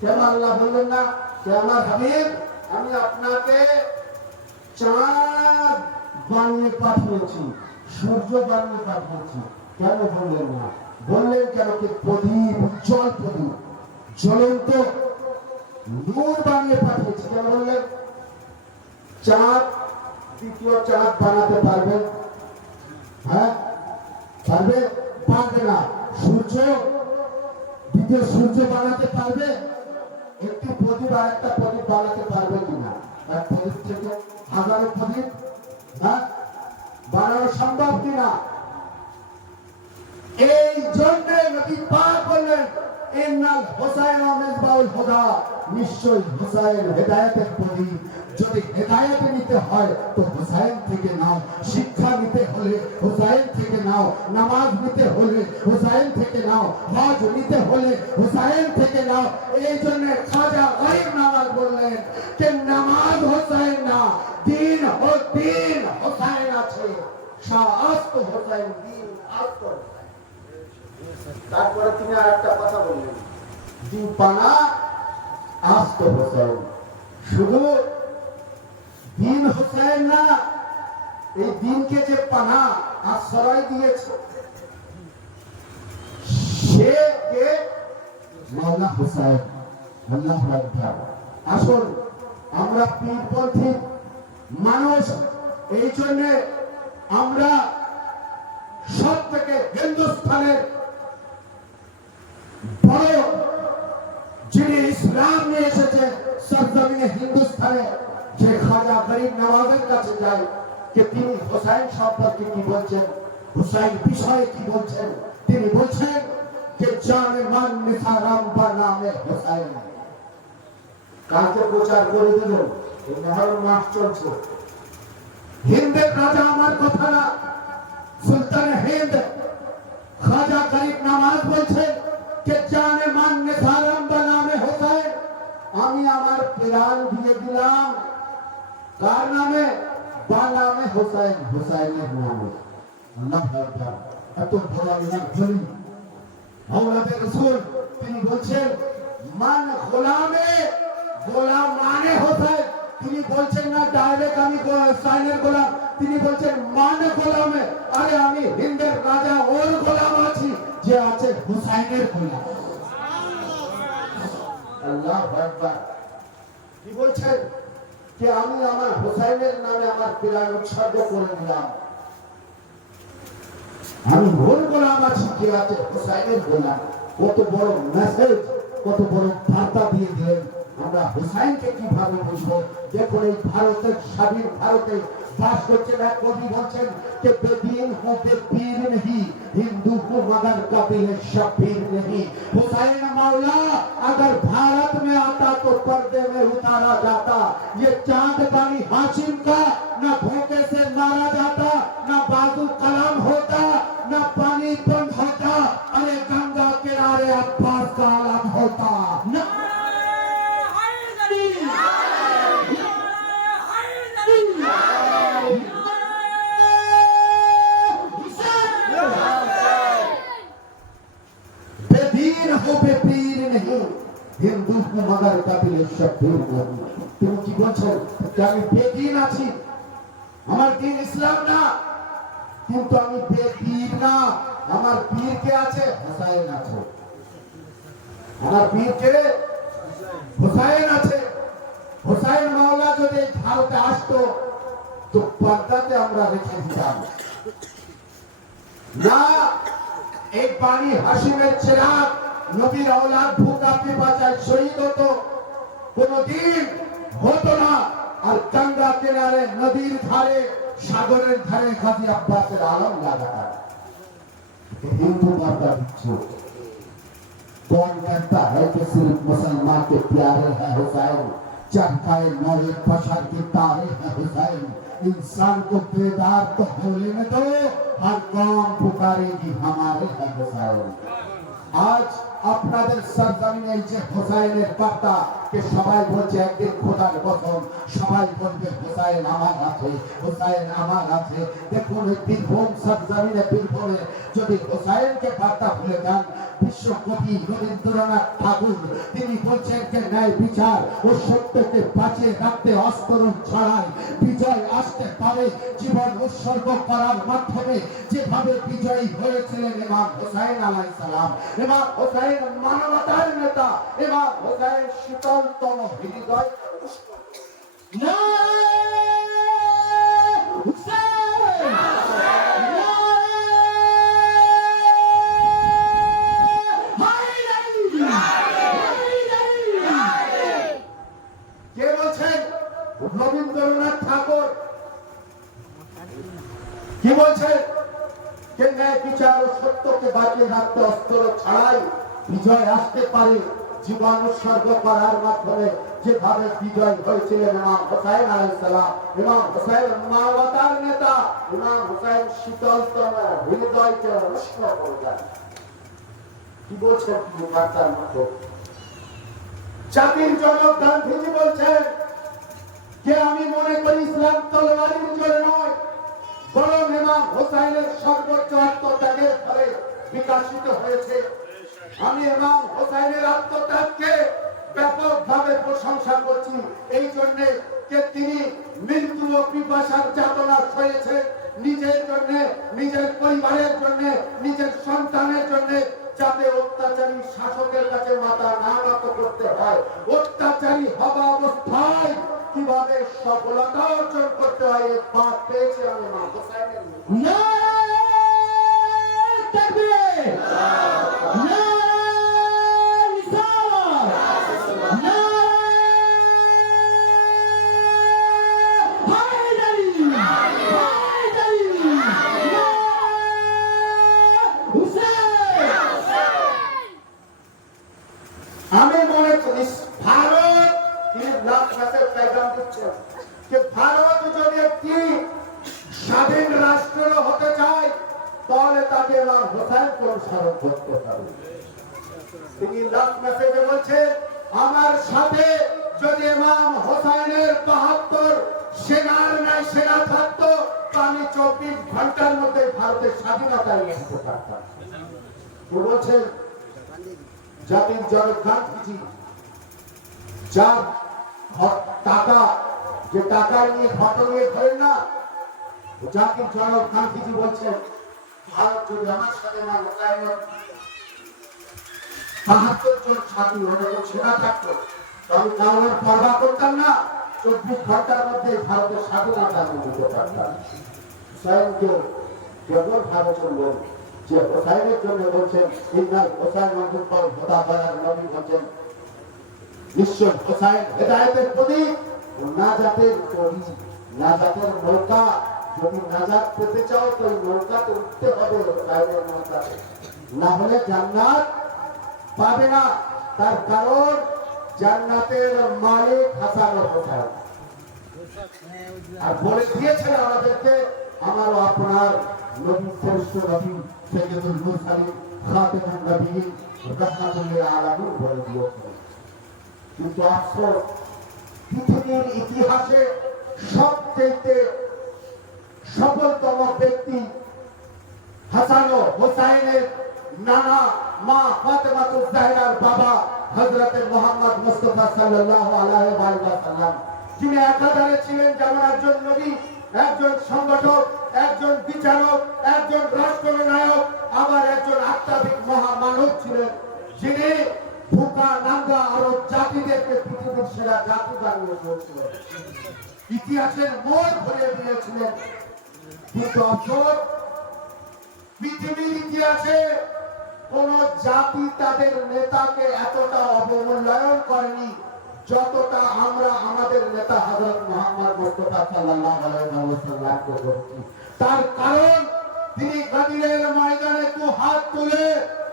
কেন আল্লাহ বললেন না যে আমার হাবিব আমি আপনাকে চাঁদ বানিয়ে পাঠিয়েছি, সূর্য বানিয়ে পাঠিয়েছি? কেন বললেন না? বললেন কেন? কি প্রদীপ, উজ্জ্বল প্রদীপ, জ্বলন্ত নূর বানিয়ে পাঠিয়েছি। কেন বললেন? চাঁদ দ্বিতীয় চাঁদ বানাতে পারবে? হ্যাঁ, পারবে? পারবে না। সূর্য দ্বিতীয় সূর্য বানাতে পারবে? একটি প্রদীপ আর একটা প্রদীপ বানাতে পারবে কিনা? এক প্রদীপ থেকে হাজারো প্রদীপ বানানো সম্ভব কিনা? এই জন্য নবী পাক বললেন, ইন্নাল হুসাইন মিসবাহুল হুদা, নিশ্চয় হুসাইন হেদায়েতের প্রদীপ। যদি হেদায়েত নিতে হয় তো হুসাইন থেকে নাও, শিক্ষা নিতে হলে হুসাইন থেকে নাও, নামাজ নিতে হলে হুসাইন থেকে নাও, হজ নিতে হলে হুসাইন থেকে নাও। এই জন্য খাজা গরিব নওয়াজ বললেন যে নামাজ হুসাইন না, দিন হুসাইন আছে, শাস্ত হুসাইন, দিন আস্ত। তারপরে তিনি আরেকটা কথা বললেন, দিন পানা আস্ত হুসাইন। শুধু দিন হুসাইন না, এই দিনকে যে পানা আশ্রয় দিয়েছে সে কে? মাওলা হুসাইন। আল্লাহু আকবার। আসল আমরা পীরপন্থী মানুষ, এই জন্য আমরা সব থেকে হিন্দুস্তানের বড় যিনি ইসলাম নিয়ে এসেছে সরজমিনে হিন্দুস্তানে, যে খাজা গরিব নওয়াজের কাছে যায় যে তিনি হুসাইন সম্পর্কে কি বলছেন, হুসাইন বিষয়ে কি বলছেন, তিনি বলছেন যে জানে মান নিসারাম বা নামে হুসাইন। কালকে প্রচার করে দিলেন, এই মহরম মাস চলছে। হিন্দের রাজা আমার কথা না, সুলতান হিন্দ খাজা গরিব নওয়াজ বলছেন যে জানে মান নিসারাম বা নামে হুসাইন। আমি আমার প্রাণ দিয়ে দিলাম কার নামে? বা নামে হুসাইন, হুসাইনের নামে। আল্লাহু আকবার। এত বড় আল্লাহর ওলি আওলাদে রাসূল, তিনি বলছেন মান গোলামে, গোলাম মানে হুসাইন। তিনি বলছেন না ডাইরেক্ট আমি হুসাইনের গোলাম, তিনি বলছেন মানে গোলামে। আরে আমি হিন্দের রাজা ওর গোলাম আছি যে আছে হুসাইনের গোলাম। আল্লাহু আকবার। কি বলছেন? যে আমি আমার হুসাইনের নামে আমার প্রাণ উৎসর্গ করে দিলাম। আমি ওর গোলাম আছি যে আছে হুসাইনের গোলাম। কত বড় মেসেজ, কত বড় বার্তা দিয়ে দিলেন। আমরা হুসাইনকে কিভাবে বুঝবো? দেখুন, এই ভারতের স্বাধীন ভারতে বাস করছেন এক কবি, বলছেন যে বেদিন হো পীর नहीं, हिंदू को मगर कभी शबीर नहीं। हुसैन मौला अगर भारत में आता तो पर्दे में उतारा जाता। ये चांद बानी हाशिम का न धोखे से मारा जाता, न बाजू कलम होता, न पानी बंद होता, अरे गंगा किनारे अब्बास का आलम होता। बेदीन हो बेपीर नहीं, हिंदू को मगर कभी शबीर नहीं। তুমি কি বলছেন যে আমি বেদিন আছি, আমার দিন ইসলাম না, কিন্তু আমি বেপীর না। আমার পীর কে আছে? হুসাইন আছে। আমার পীর কে? হুসাইন আছে। হুসাইন মাওলা যদি ভারতে আসতো তো পর্দাতে আমরা রেখে দিতাম না। एक बानी हाशिमेर चिराग নবীর আওলাদ ভুকা পিপাসায় শহীদ হতো, কোনদিন হতো না। আর গঙ্গা কিনারে, নদীর ধারে, সাগরের ধারে গাজী আব্বাসের আলম লাগাটা हिंदू माता बिच्छू कौन कहता है कि सिर्फ मुसलमान के प्यारे हैं हुसैन, चरकाए नौरे बशर के तारे हैं हुसैन। इंसान को बेदार तो होने में दो, हर कौम पुकारेगी हमारे हैं हुसैन। आज আপনাদের সরজমিনে যে হোসাইনের বার্তা কে সবাই বলছে একদিন খোদার কসম, সবাই বলবে হোসাইন আমার আছে, হোসাইন আমার আছে। দেখুন বীরভূম সরজমিনে, বীরভূমে যদি হোসাইনকে বার্তা ভুলে যান, বিশ্বকবি রবীন্দ্রনাথ ঠাকুর তিনি বলছেন যে ন্যায় বিচার ও সত্যকে বাঁচিয়ে রাখতে অস্তরণ ছড়ায় বিজয় আসতে পারে জীবন উৎসর্গ করার মাধ্যমে, যেভাবে বিজয়ী হয়েছিলেন ইমাম হোসাইন আলাইহিস সালাম। ইমাম হোসাইন মানবতার নেতা, ইমাম হোসাইন শীতলতম হৃদয়। কে বলছেন? রবীন্দ্রনাথ ঠাকুর। কি বলছেন? যে ন্যায় বিচার ও সত্যকে বাঁচিয়ে রাখতে অস্ত্র ছাড়াই বিজয় আসতে পারে জীবন উৎসর্গ করার মাধ্যমে, যেভাবে বিজয় হয়েছিলেন ইমাম হোসাইন আলাইহিস সালাম। ইমাম হোসাইন মানবতার নেতা, ইমাম হোসাইন শীতলতম হৃদয়কে উষ্ণ করে দেন। কি বলছেন তিনি বার্তার মতো? জাতির জনক গান্ধীজি বলছেন যে আমি মনে করি ইসলাম তলোয়ারের জোরে নয়, বরং ইমাম হোসাইনের সর্বোচ্চ আত্মত্যাগের ফলে বিকশিত হয়েছে। আমি ইমাম হোসাইনের আত্মত্যাগকে ব্যাপকভাবে প্রশংসা করছি, এই জন্যে যে তিনি মৃত্যু ও পিপাসার যাতনা সয়েছেন নিজের জন্য, নিজের পরিবারের জন্য, নিজের সন্তানের জন্য, যাতে অত্যাচারী শাসকের কাছে মাথা না নত করতে হয়। অত্যাচারী হওয়া অবস্থায় কিভাবে সফলতা অর্জন করতে হয় এই পাঠ পেয়েছি আমি ইমাম হোসাইনের। আমি মনে করি ভারত, তিনি লাখ মাসের পেগাম দিচ্ছেন যে ভারত যদি একটি স্বাধীন রাষ্ট্র হতে চায় তাহলে তাকে ইমাম হোসাইনকে অনুসরণ করতে হবে। তিনি লাখ মেসেজে বলছেন আমার সাথে যদি ইমাম হোসাইনের ৭২ সেনার নাই সেনা থাকতো তো আমি ২৪ ঘন্টার মধ্যে ভারতের স্বাধীনতা নিয়ে আসতে পারতাম। বলছেন জাতির জনক গান্ধীজি, যার টাকা, যে টাকা নিয়ে ঘটনা নিয়ে ধরেন না, জাতির জনক গান্ধীজি বলছেন ভারত যদি আমার সাথে ইমাম হোসাইনের ৭২ জন সাথী সেনা থাকতো তো আমি কাউর পরোয়া করতাম না, ২৪ ঘন্টার মধ্যে ভারতের স্বাধীনতা আমি দিতে পারতাম। হোসাইনকে কেবল ভারত বলবেন যে হোসাইনের জন্য বলছেন ইন্নাল হোসাইন মঞ্জুর হোদা দয়ার নবী বলছেন নিশ্চয় হোসাইন হেদায়েতের প্রতীক, নাজাতের প্রতীক, নাজাতের নৌকা। যদি নাজাত পেতে চাও তো নৌকাতে উঠতে হবে হোসাইনের নৌকাতে, না হলে জান্নাত পাবে না। তার কারণ জান্নাতের মালিক হাসান হোসাইন। আর বলে দিয়েছেন আমাদেরকে আমারও আপনার নবী শ্রেষ্ঠ নবী সৈয়দুল মুরসালিন খাতেমুন নবিয়্যিন রাহমাতুল লিল আলামিন বলে দিয়েছেন। কিন্তু আফসোস পৃথিবীর ইতিহাসে সবচেয়ে সফলতম ব্যক্তি হাসান ও হোসাইনের নানা মা ফাতেমাতুজ জাহরার বাবা হযরত মুহাম্মদ মুস্তাফা সাল্লাল্লাহু আলাইহি ওয়াসাল্লাম, যিনি একাধারে ছিলেন যেমন একজন নবী, একজন সংগঠক, একজন বিচারক, একজন রাষ্ট্রনায়ক, আবার একজন আত্মাবিক মহামানব ছিলেন, যিনি ভুকা নাঙ্গা আরব জাতিদেরকে পৃথিবীর সেরা জাতি বানিয়ে তুলেছিলেন, ইতিহাসের মোড় ঘুরিয়ে দিয়েছিলেন। কিন্তু আফসোস পৃথিবীর ইতিহাসে কোন জাতি তাদের নেতাকে এতটা অবমূল্যায়ন করেনি যতটা আমরা আমাদের নেতা হযরত মুহাম্মদ মুস্তাফা সাল্লাল্লাহু আলাইহি ওয়াসাল্লামকে করেছি। তার কারণ তিনি গদিরের ময়দানে দু হাত তুলে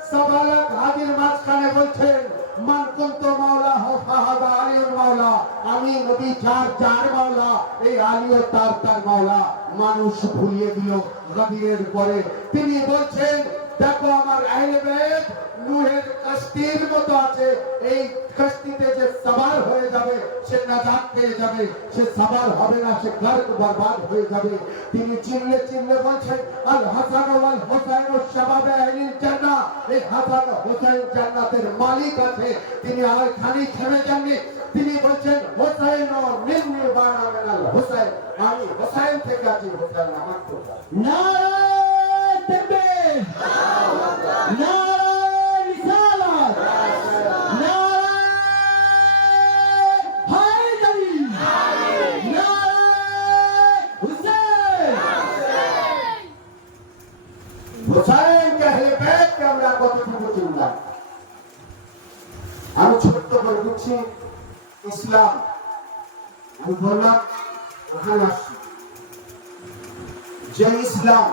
সাবালাত হাজির মাঝখানে বলছেন, মান কুনতু মাওলা হু ফাহাদা আলিউল মাওলা, আমি নবী যার মাওলা, এই আলীও তার মাওলা। মানুষ ভুলিয়ে দিল গদিরের পরে। তিনি বলছেন, দেখো আমার আহলে বাইত নূহের কষ্টির মতো আছে, এই কষ্টিতে যে সবার হয়ে যাবে সে নাজাত পেয়ে যাবে, সে সবার হবে না, সে গর্ক বরবাদ হয়ে যাবে। তিনি চিল্লে চিল্লে বলছেন, আল হাসান ওয়াল হুসাইন শাবাবে আহলিল জান্নাহ, এই হাসান হুসাইন জান্নাতের মালিক আছে। তিনি আর খালি থেমে যাননি, তিনি বলছেন, হুসাইন ও মিন্নি বানা মিনাল হুসাইন, আমি হুসাইন থেকে আছি, হুসাইন আমার থেকে। নারায়ে তাকবীর, নারায়ে রিসালাত, নারায়ে হায়দারি, নারায়ে হুসাইন। হুসাইন কে আহলে বাইত কে আমরা কতটুকু চিনলাম? আমি ছোট্ট করে দিচ্ছি ইসলাম। আমি বললাম ওখানে আসছি যে ইসলাম,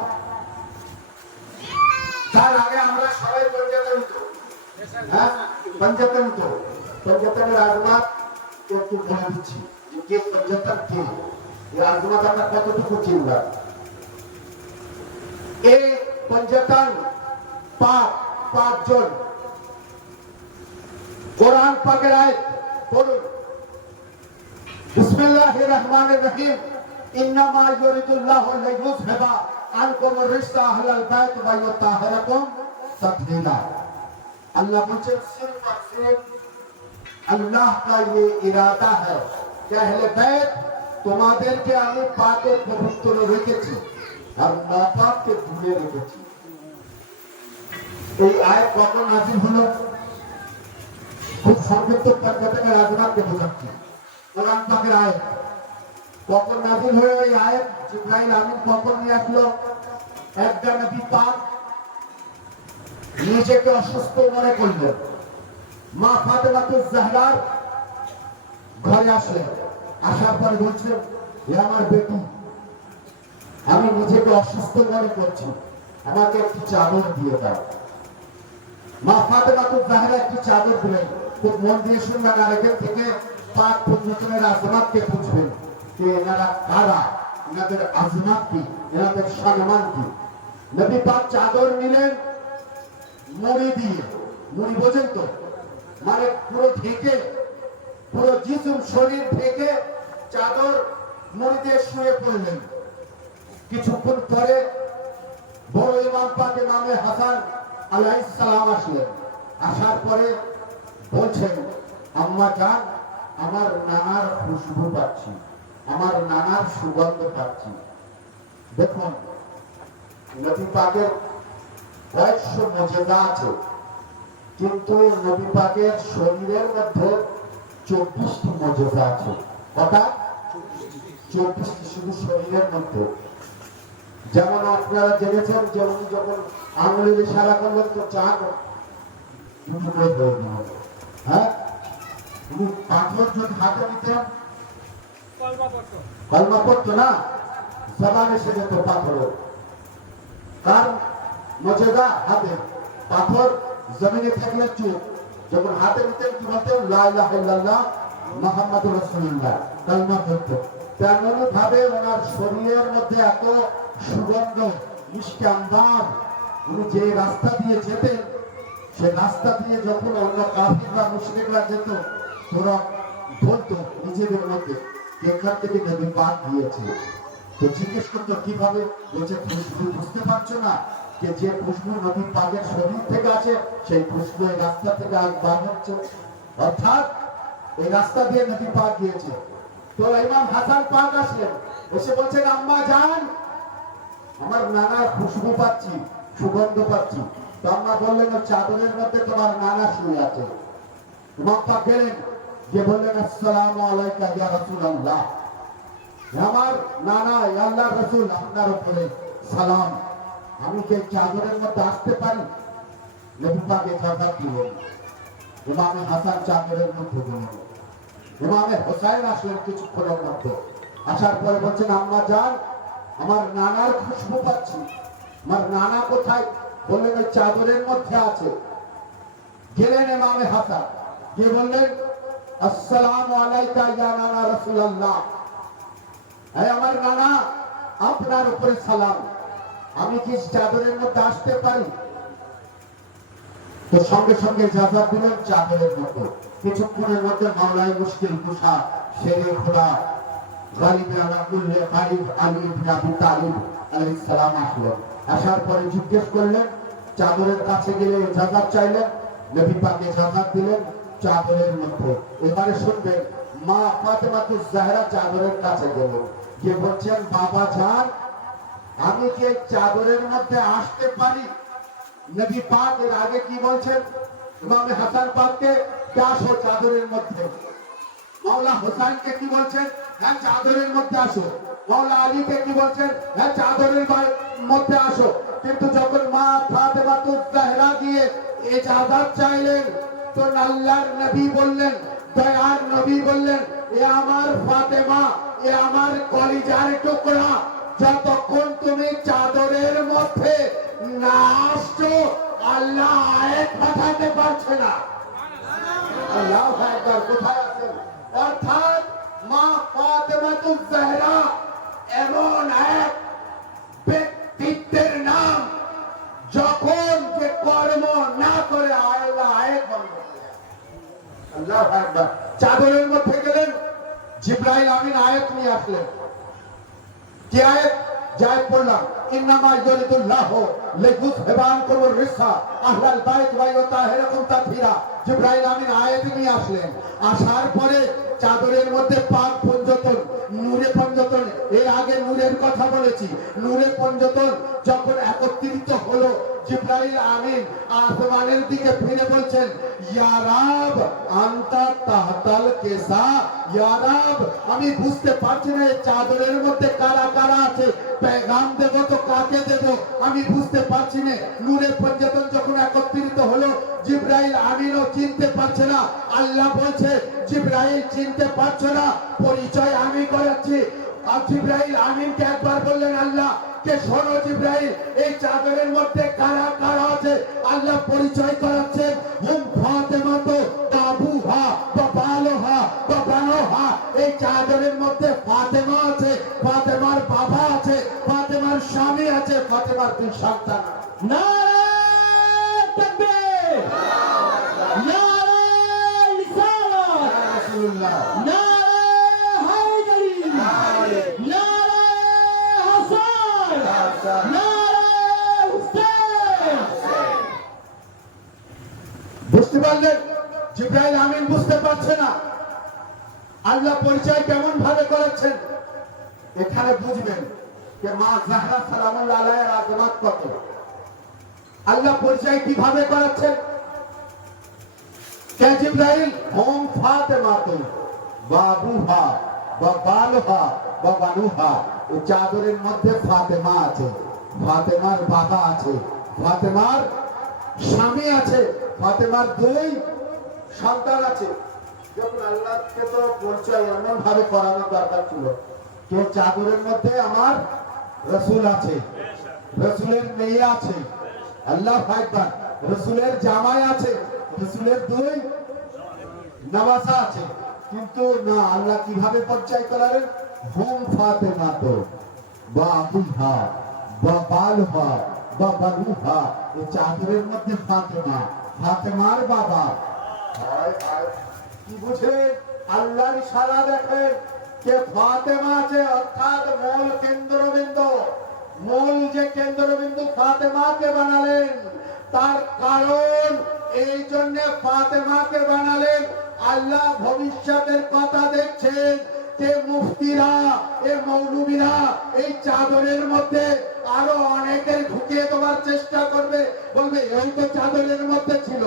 তার আগে আমরা সবাই পঞ্জাতনিত, হ্যাঁ পঞ্জাতনিত, পঞ্জাতনের আজমাত একটু বলে দিচ্ছি যে কে পঞ্জাতন কে, এই আজমাত আমরা কতটুকু চিনলাম। এই পঞ্জাতন পাঁচজন। কোরআন পাকের আয়াত পড়ুন, বিসমিল্লাহির রহমানির রহিম, ইন্নামা ইউরিদুল্লাহু লিইয়ুযহিবা আনকুম রিজসা আহলাল বাইত ওয়া ইউতাহিরাকুম তাতহীরা। আল্লাহ বলছেন সির্ফ আর সির্ফ আল্লাহ का ये इरादा है कि अहले बैत তোমাদেরকে আমি পাক ও পবিত্র রেখেছি আর নাপাককে দূরে রেখেছি। এই আয়াত কখন নাযিল হলো? খুব সংক্ষিপ্ত পদ্ধতিতে রাজনাথকে বোঝাচ্ছি। কোরআন পাকের আয়াত কখন নাযিল হয়ে এই আয়াত জিবরাইল আমিন কখন নিয়ে আসলো? একজন নবী পাক নিজেকে অসুস্থ মনে করলেন, মা ফাতেমাতুজ জাহরার ঘরে আসলেন। আসার পরে বলছেন, হে আমার বেটি, আমি নিজেকে অসুস্থ মনে করছি, আমাকে একটি চাদর দিয়ে দাও। মা ফাতেমাতুজ জাহরা একটি চাদর দিলেন। খুব মন দিয়ে শুনবেন, আর এখান থেকে পাক পঞ্চতনের আজমাতকে বুঝবেন যে এনারা কারা, এনাদের আজমাত কি, এনাদের সম্মান কি। নবী পাক চাদর নিলেন মুড়ি দিয়ে, মুড়ি বোঝেন তো, মানে পুরো ঢেকে, পুরো জিসম শরীর ঢেকে চাদর মুড়ি দিয়ে শুয়ে পড়লেন। কিছুক্ষণ পরে বড় ইমাম পাক ইমামে হাসান আলাইহিস সালাম আসলেন। আসার পরে বলছেন, আম্মা জান, আমার নানার খুশবু পাচ্ছি, আমার নানার সুগন্ধ পাচ্ছি। দেখুন নবী পাকের কয়েকশো মর্যাদা আছে, কিন্তু নবী পাকের শরীরের মধ্যে 24টি মর্যাদা আছে। কটা? 24টি শুধু শরীরের মধ্যে। যেমন আপনারা জেনেছেন যে উনি যখন আঙুলের ইশারা করলেন তো চাঁদ হয়ে গেল। হ্যাঁ, উনি পাথর যদি হাতে নিতেন কলমা পড়তো না, জবান এসে যেত পাথর। কার মর্যাদা? হাতে। পাথর জমিনে থাকলে চুপ, যখন হাতে নিতেন কি বলতেন? লা ইলাহা ইল্লাল্লাহ মুহাম্মাদুর রাসূলুল্লাহ, কলমা পড়তো। তেমনি ভাবে ওনার শরীরের মধ্যে এত সুগন্ধ, মিষ্টি আম্বার। উনি যে রাস্তা দিয়ে যেতেন, সে রাস্তা দিয়ে যখন অন্য কাফির বা মুশরিকরা যেত, তোরা বলতো নিজেদের মধ্যে এখান থেকে নবী পাক দিয়েছে। তো জিজ্ঞেস করতো কিভাবে? বলছে খুশবু বুঝতে পারছো না যে যে খুশবু নবী পাকের শরীর থেকে আছে, সেই খুশবু এই রাস্তা থেকে আজ বার হচ্ছে, অর্থাৎ এই রাস্তা দিয়ে নবী পাক গিয়েছে। তো ইমাম হাসান পাক আসলেন, এসে বলছেন, আম্মা জান, আমার নানার খুশবু পাচ্ছি, সুগন্ধ পাচ্ছি। তো আম্মা বললেন, চাদরের মধ্যে তোমার নানা শুয়ে আছে। ইমাম পাক গেলেন, যে বললেন, আসসালামু আলাইকা ইয়া রাসূলুল্লাহ, আমার নানা, আল্লাহ রাসূল, আপনার উপরে সালাম। আমি কি চাদরের মধ্যে আসতে পারি? নবী পাক ইজাজত দিলেন। ইমামে হাসান চাদরের মধ্যে গেলেন। ইমামে হোসাইন আসলেন কিছুক্ষণের মধ্যে। আসার পরে বলছেন, আম্মা জান, আমার নানার খুশবু পাচ্ছি। আমার নানা কোথায়? বললেন ওই চাদরের মধ্যে আছে। গেলেন ইমামে হাসান, গিয়ে বললেন, আসসালামু আলাইকা ইয়া নানা রাসূলুল্লাহ। এই আমার নানা, আপনার উপরে সালাম। আমি কি চাদরের মধ্যে আসতে পারি? তো সঙ্গে সঙ্গে ইজাজত দিলেন চাদরের মধ্যে। কিছুক্ষণের মধ্যে মাওলাই মুশকিল কুশা শেরে খোদা গালিব আলাকুল্লে গালিব আলী ইবনে আবি তালিব আলাইহিস সালাম আসলেন। আসার পরে জিজ্ঞেস করলেন, চাদরের কাছে গেলে ইজাজত চাইলেন। নবী পাক ইজাজত দিলেন চাদরের মধ্যে। এবারে শুনবেন, মা ফাতেমাতুজ জাহরা চাদরের কাছে গেলেন, গিয়ে বলছেন, বাবা জান, আমি কি এই চাদরের মধ্যে আসতে পারি? নবী পাক এর আগে কি বলছেন? ইমামে হাসান পাককে আসো চাদরের মধ্যে। মাওলা হোসেনকে কি বলছেন? হ্যাঁ, চাদরের মধ্যে আসো। মাওলা আলীকে কি বলছেন? হ্যাঁ, চাদরের মধ্যে আসো। কিন্তু যখন মা ফাতেমাতুজ জাহরা গিয়ে ইজাজত চাইলেন, তো আল্লাহর নবী বললেন, দয়ার নবী বললেন, এ আমার ফাতেমা, এ আমার কলিজার টুকরা, যতক্ষণ তুমি চাদরের মধ্যে না আসছো, আল্লাহ আয়াত পাঠাতে পারছে না। আল্লাহু আকবার। কোথায় আছেন? অর্থাৎ মা ফাতেমাতুজ জাহরা এমন এক ব্যক্তিত্বের নাম, যখন যে কর্ম না করে আল্লাহ আয়াত বন্ধ করে দেয়। আল্লাহু আকবার। চাদরের মধ্যে গেলেন, জিবরাইল আমিন আয়াত নিয়ে আসলেন। কি আয়াত? যাই পড়লাম, ইন্নামা ইউরিদুল্লাহু লিইয়ুযহিবানকুম রিসা আহলাল বাইত ওয়া ইউতাহিরাকুম তাতহীরা। জিবরাইল আমিন আয়াত নিয়ে আসলেন। আসার পরে চাদরের মধ্যে পাক পঞ্জতন, নূরে পঞ্জতন, এর আগে নূরের কথা বলেছি। নূরে পঞ্জতন যখন একত্রিত হলো, জিবরাইল আমিন আসমানের দিকে ফিরে বলছেন, ইয়া রাব আনতা তাহতাল কেসা। ইয়া রাব, আমি বুঝতে পারছি না এই চাদরের মধ্যে কারা কারা আছে, পেগাম দেব তো কাকে দেব আমি বুঝতে পারছি না। নূরে পঞ্জতন যখন একত্রিত হলো, জিবরাইল আমিনও চিনতে পারছে না। আল্লাহ বলছে, জিবরাইল চিনতে পারছো না, পরিচয় আমি করাচ্ছি। আর জিবরাইল আমিনকে একবার বললেন আল্লাহ, কে শোনো জিবরাইল, এই চাদরের মধ্যে কারা কারা আছে। আল্লাহ পরিচয় করাচ্ছেন, হুম ফাতেমা তো বাবুহা বা বালোহা বা বানোহা। এই চাদরের মধ্যে ফাতেমা আছে, ফাতেমার বাবা আছে, ফাতেমার স্বামী আছে, ফাতেমার দুই সন্তান আছে। নারায়ে তাকবীর, নারায়ে রিসালাত, রাসূলুল্লাহ, নারায়ে হায়দারি, নারায়ে হাসান, নারায়ে হুসেন। বুঝতে পারলেন? জিবরাইল আমিন বুঝতে পারছে না আল্লাহ পরিচয় কেমন ভাবে করাচ্ছেন। এখানে বুঝবেন যে মা জাহরা সালামুল্লাহ আলাইহার আযমত কত। আল্লাহ পরিচয় কিভাবে করাচ্ছেন? কে জিবরাইল? হুম ফাতেমা তো বাবুহা বা বালহা বা বানুহা। এই চাদরের মধ্যে ফাতেমা আছে, ফাতেমার বাবা আছে, ফাতেমার স্বামী আছে, ফাতেমার দুই সন্তান আছে। যখন আল্লাহকে তো পরিচয় এমন ভাবে করানো দরকার ছিল, কে চাদরের মধ্যে আমার রাসূল আছে, রাসূলের মেয়ে আছে, আল্লাহ আকবার, রাসূলের জামাই আছে, রাসূলের দুই নওয়াসা আছে। কিন্তু না, আল্লাহ কিভাবে পরিচয় করালেন? হুম ফাতেমা তো বাবুহা বা বালহা বা বানুহা। এই চাদরের মধ্যে ফাতেমা, ফাতেমার বাবা। কি বুঝে? আল্লাহর ইশারা দেখেন, কে ফাতেমা আছে, অর্থাৎ মূল কেন্দ্রবিন্দু। মূল যে কেন্দ্রবিন্দু ফাতেমাকে বানালেন, তার কারণ এই জন্য ফাতেমাকে বানালেন, আল্লাহ ভবিষ্যতের কথা দেখছেন যে মুফতিরা, এ মৌলবীরা এই চাদরের মধ্যে আরো অনেকের ঢুকিয়ে দেওয়ার চেষ্টা করবে। বলবে এই তো চাদরের মধ্যে ছিল,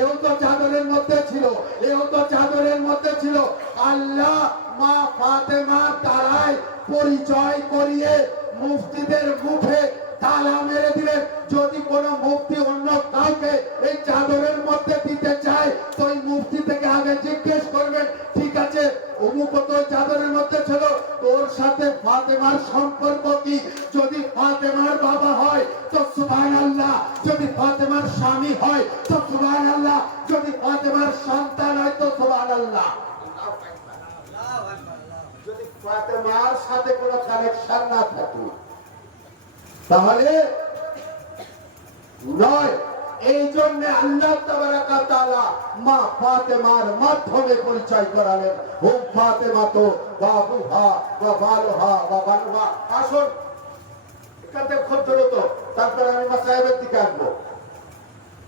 এও তো চাদরের মধ্যে ছিল, এও তো চাদরের মধ্যে ছিল। আল্লাহ মা ফাতেমার দ্বারাই পরিচয় করিয়ে মুফতিদের মুখে তালা মেরে দিলেন। যদি কোনো মুফতি অন্য কাউকে এই চাদরের মধ্যে দিতে চায় তো এই মুফতি থেকে আগে জিজ্ঞেস করবেন, ঠিক আছে অমুক তো চাদরের মধ্যে ছিল, তোর সাথে ফাতেমার সম্পর্ক কি? যদি ফাতেমার বাবা হয় তো সুবহানাল্লাহ, যদি ফাতেমার স্বামী হয় তো সুবহানাল্লাহ, যদি ফাতেমার সন্তান হয় তো সুবহানাল্লাহ। যদি ফাতেমার সাথে কোনো কানেকশন না থাকে তাহলে নয়। এই জন্য আল্লাহ তাবারাকা তাআলা মা ফাতেমার মাধ্যমে পরিচয় করালেন, ও ফাতেমা তো বাবুহা ওয়া বালুহা ওয়া বানুহা। আসুন এখান থেকে খুব দ্রুত, তারপরে আমি মাসায়েবের দিকে আসবো।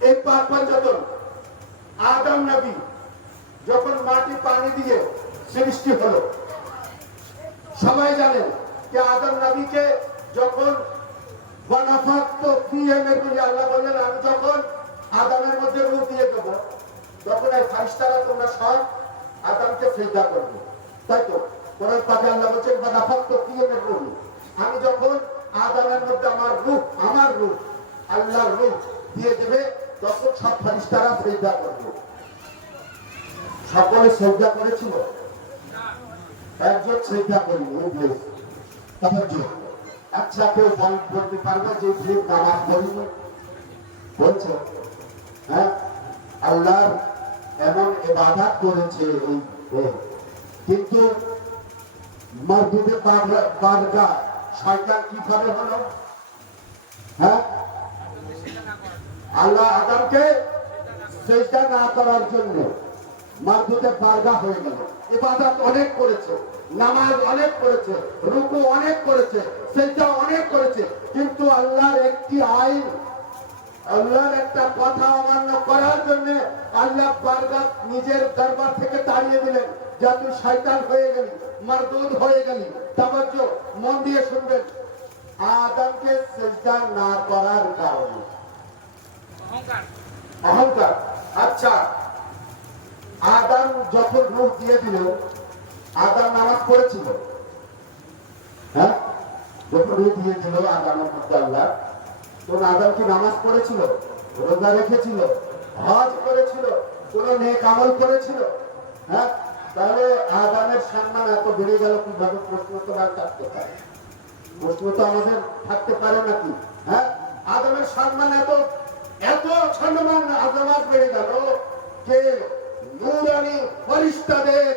এই পাক পঞ্চতন আদম নবী যখন মাটি পানি দিয়ে সৃষ্টি হলো, সবাই জানেন যে আদম নবীকে যখন ওয়ানাফাখতু ফীহি মিন রূহি, আল্লাহ বললেন আমি যখন আদমের মধ্যে রূহ দিয়ে দেব তখন এই ফেরেশতারা তোমরা সব আদমকে সিজদা করবে, তাই তো? কোরআন পাকে আল্লাহ বলেন ওয়ানাফাখতু ফীহি মিন রূহি, আমি যখন আদমের মধ্যে আমার রূহ আল্লাহর রূহ দিয়ে দেবে তখন সব ফেরেশতারা সিজদা করবে। সকলে সিজদা করেছিল? একজন সিজদা করেনি, ইবলিস। তাহলে আচ্ছা কেউ বলতে পারবে যে ইবলিস নামাজ পড়েনি? বলছে হ্যাঁ, আল্লাহর এমন ইবাদত করেছে কিন্তু মসজিদে বারগা শয়তান কিভাবে হলো? হ্যাঁ, আল্লাহ আদমকে সিজদা না করার জন্য মসজিদে বারগা হয়ে গেল। ইবাদত অনেক করেছে, নামাজ অনেক করেছে, রুকু অনেক করেছে, সিজদা অনেক করেছে, কিন্তু আল্লাহর একটি আইন, আল্লাহর একটা কথা অমান্য করার জন্য আল্লাহ বারগাত নিজের দরবার থেকে তাড়িয়ে দিলেন, যা তুই শয়তান হয়ে গেলি, মারদুদ হয়ে গেলি। তাওজ্জো, মন দিয়ে শুনবেন, আদমকে সিজদা না করার কারণে অহংকার। আচ্ছা, আদম যখন রূহ দিয়ে দিল, আদম নামাজ পড়েছিল? হ্যাঁ, যখন রূহ দিয়ে দিল আদমের মধ্যে আল্লাহ, তখন আদম কি নামাজ পড়েছিল? রোজা রেখেছিল? হজ করেছিল? কোন নেক আমল করেছিল? হ্যাঁ, তাহলে আদমের সম্মান এত বেড়ে গেল কিভাবে? প্রশ্ন তো আর থাকতে পারে, প্রশ্ন তো আমাদের থাকতে পারে নাকি? হ্যাঁ, আদমের সম্মান এত সম্মান আজমাত বেড়ে গেল যে নূরানী ফেরেশতাদের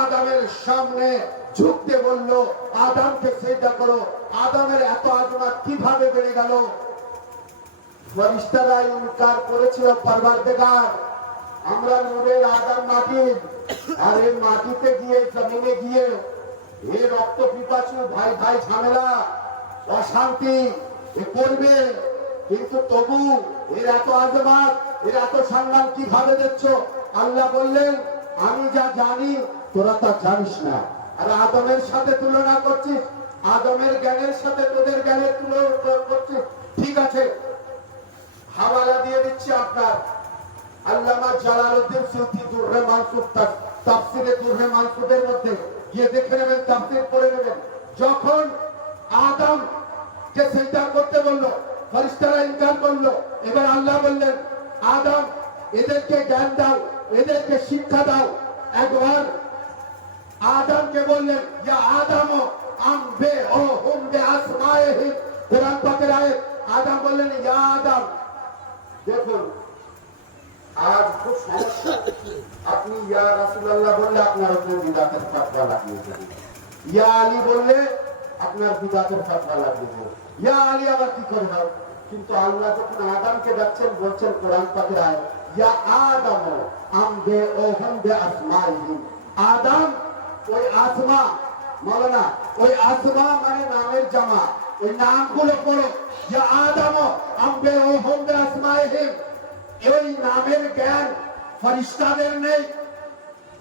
আদমের সামনে ঝুঁকতে বলল, আদমকে সিজদা করো। আদমের এত আজমাত কিভাবে বেড়ে গেল? ফেরেশতারা ইনকার করেছিল, পরওয়ারদিগার আমরা নূরের আদম মাটি, আর এই মাটিতে গিয়ে জমিনে গিয়ে এ রক্ত পিপাসু ভাই ভাই ঝামেলা অশান্তি এ করবে, কিন্তু তবু এর এত আজমাত, এর এত সম্মান কিভাবে দিচ্ছ? আল্লাহ বললেন আমি যা জানি তোরা তা জানিস না, আর আদমের সাথে তুলনা করছিস, আদমের জ্ঞানের সাথে তোদের জ্ঞানের তুলনা করছিস। ঠিক আছে, হাওয়ালা দিয়ে দিচ্ছি আপনার আল্লামা জালালউদ্দিন সুয়ুতী দুররে মানসুব তাফসিরে দুররে মানসুবের মধ্যে গিয়ে দেখে নেবেন, তাফসির পড়ে নেবেন। যখন আদম কে সিজদা করতে বলল, ফেরেশতারা ইনকার করলো, এবার আল্লাহ বললেন আদম এদেরকে জ্ঞান দাও, এদেরকে শিক্ষা দাও। একবার আদমকে বললেন ইয়া আদম আম্বে ও হুম বে আসমাইহিম, কোরআন পাকের আয়াত। আদম বললেন ইয়া আদম, দেখুন আজ খুব সমস্যা, আপনি ইয়া রাসূলুল্লাহ বললে আপনার উপরে বিদআতের ফতোয়া লাগিয়ে দেবেন, ইয়া আলী বললে আপনার বিদআতের ফতোয়া লাগিয়ে দেবেন, ইয়া আলী আবার কি করে হয়? কিন্তু আল্লাহ যখন আদমকে ডাকছেন বলছেন কোরআন পাকের আয়াত ইয়া আদম আম্বে ও হুম বে আসমাইহিম, আদম ওই আসমা, মাওলানা ওই আসমা মানে নামের জামা, এই নামগুলো পড়ো, ইয়া আদম আম্বে ও হুম বে আসমাইহিম। এই নামের জ্ঞান ফেরেশতাদের নেই,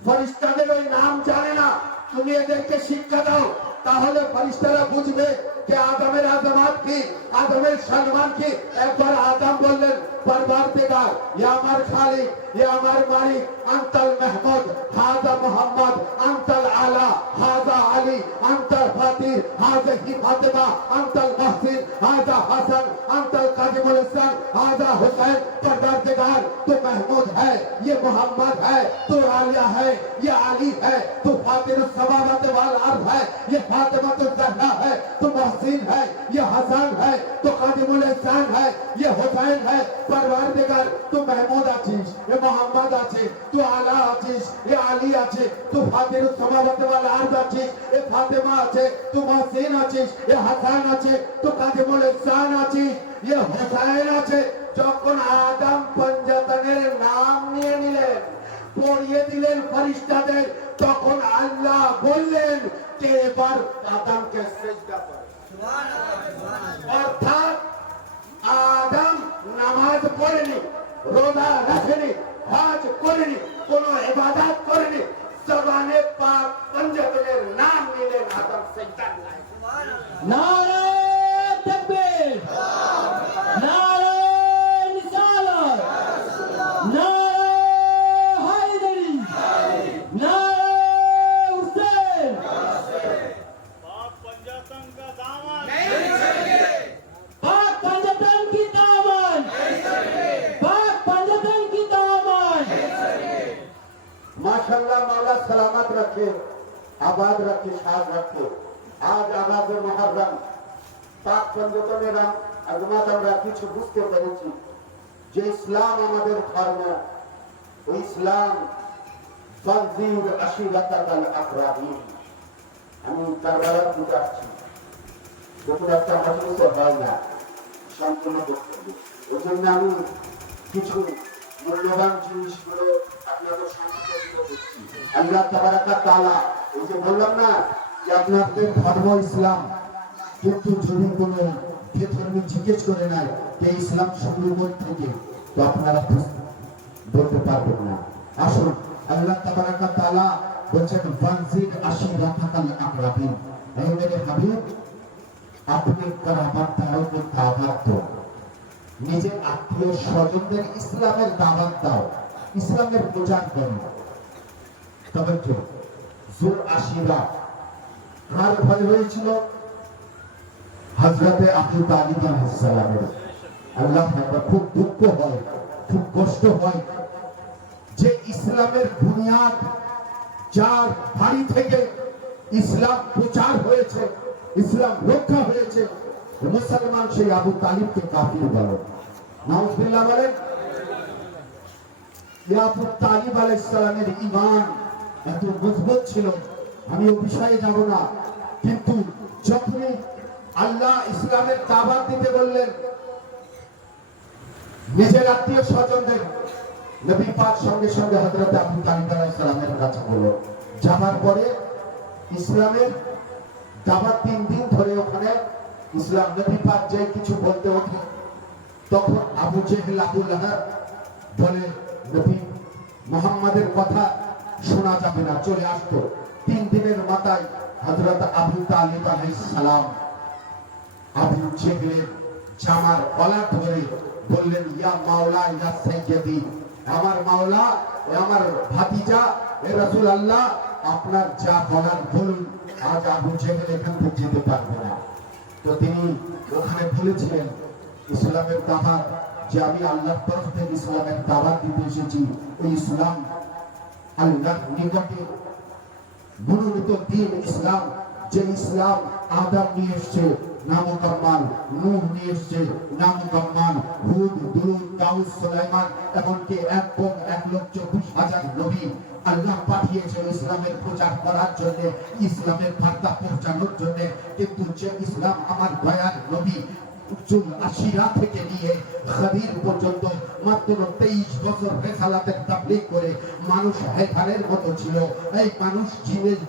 ফেরেশতাদের ওই নাম জানে না, তুমি এদেরকে শিক্ষা দাও, তাহলে ফেরেশতারা বুঝবে যে আদমের আজমাত কি, আদমের সম্মান কি। একবার আদম বললেন পরওয়ারদিগার ইয়া আমার খালিক, ইয়া আমার মালিক, আনতাল মাহমুদ হাযা মুহাম্মদ, আনতাল আলা হাযা আলী, আনতাল ফাতির হাযিহি ফাতিমা, আনতাল মুহসিন হাযা आजा हसन अंतल काजिमुल हसन आजा हुसैन परवरदिगार तू महमूद है ये मोहम्मद है तू आलिया है ये अली है तू फातिर समावत वाल अर्द है ये फातिमा तू जहरा है तू मोहसिन है ये हसन है तू काजिमुल हसन है ये हुसैन है परवरदिगार तू महमूद आछिस ये मोहम्मद আছে तू आला आछिस ये अली আছে तू फातिर समावत वाल अर्द आछिस ये फातिमा আছে तू मोहसिन आछिस ये हसन আছে तू काजिमुल हसन आछिस ये हुसैन আছে যখন আদম পঞ্জাতনের নাম নিয়ে নিলেন পড়িয়ে দিলেন ফেরেশতাদের তখন আল্লাহ বললেন যে এবার আদমকে সিজদা করো অর্থাৎ আদম নামাজ পড়েনি রোজা রাখেনি হজ করেনি কোনো ইবাদত করেনি জবানে পাক পঞ্জাতনের নাম নিলেন আদম সিজদা করলেন नारे तकबीर नारे रिसालत नारे हैदरी नारे हुसैन पाक पंजातन का दामन पाक पंजातन की दामन पाक पंजातन की दामन माशाल्लाह मौला सलामत रखे आबाद रखे शाद रखे आज आबाद मुहर्रम पाक पंजातনের আজমাত আমরা কিছু বুঝতে পেরেছি যে ইসলাম আমাদের ধর্ম ওই ইসলাম ফজিল আশিরাতাল আকরাবিন আমি কারবালার দিকে আসছি যখন একটা মজলিসে হয় না সম্পূর্ণ বক্তব্য ওই জন্য আমি কিছু মূল্যবান জিনিসগুলো আপনাদের সামনে তুলে ধরছি আল্লাহ তাবারাকা তাআলা এই যে বললাম না যে আপনাদের ধর্ম ইসলাম কিন্তু যদি কোনো বেধর্মী জিজ্ঞেস করে নাই যে ইসলাম শুরু থেকে তো আপনারা বলতে পারবেন না আসুন আল্লাহ তাবারাকা তাআলা বলছেন ফানজিদ আশিরাতাল আকরাবিন এই মেরে হাবিব আপনি কারাবাতকে দাওয়াত দাও নিজের আত্মীয় স্বজনদের ইসলামের দাওয়াত দাও ইসলামের প্রচার করো তবে তো জুল আশিরা কার ভয় হয়েছিল হযরতে আবু তালিব আলাইহিস সালামের আল্লাহ আকবার খুব দুঃখ হয় খুব কষ্ট হয় যে ইসলামের বুনিয়াদ যার বাড়ি থেকে ইসলাম প্রচার হয়েছে ইসলাম রক্ষা হয়েছে মুসলমান সেই আবু তালিবকে কাফির বলে নাউজুবিল্লাহ বলেন আবু তালিব আলাইহিস সালামের ঈমান এত মজবুত ছিল আমি ওই বিষয়ে যাব না কিন্তু যখনই আল্লাহ ইসলামের দাওয়াত দিতে বললেন নিজের আত্মীয় স্বজনদের নবী পাক সঙ্গে সঙ্গে হযরত আবু তালিব আলাইহিস সালামের কাছে হলো যাবার পরে ইসলামের দাওয়াত 3 দিন ধরে ওখানে ইসলাম নবী পাক যে কিছু বলতে ওঠে তখন আবু জেহেল আবু লাহাব বলে নবী মুহাম্মাদের কথা শোনা যাবে না চলে আসতো 3 দিনের মাথায় হযরত আবু তালিব আলাইহিস সালাম আবু জেহেলের জামার গলা ধরে বললেন ইয়া মাওলা ইয়া সাইয়্যিদি আমার মাওলা আমার ভাতিজা এ রাসূলুল্লাহ আপনার যা বলার বলুন আজ আবু জেহেল এখান থেকে যেতে পারবে না তো তিনি ওখানে বলেছিলেন ইসলামের দাওয়াত যে আমি আল্লাহর তরফ থেকে ইসলামের দাওয়াত দিতে এসেছি ওই ইসলাম আল্লাহর নিকটে মনোনীত দ্বীন ইসলাম যে ইসলাম আদম নিয়ে এসেছে নামুকাম্মাল নূহ নিয়ে এসেছে নামুকাম্মাল হুদ দুরুদ দাউদ সুলাইমান এমনকি 1,24,000 নবী আল্লাহ পাঠিয়েছে ইসলামের প্রচার করার জন্য ইসলামের বার্তা পৌঁছানোর জন্য কিন্তু যে ইসলাম আমার দয়ার নবী চুল আশিরা থেকে নিয়ে খাদির পর্যন্ত মাত্র 23 বছর রেসালাতের তাবলীগ করে মানুষ হেথানের মতো ছিল এই মানুষ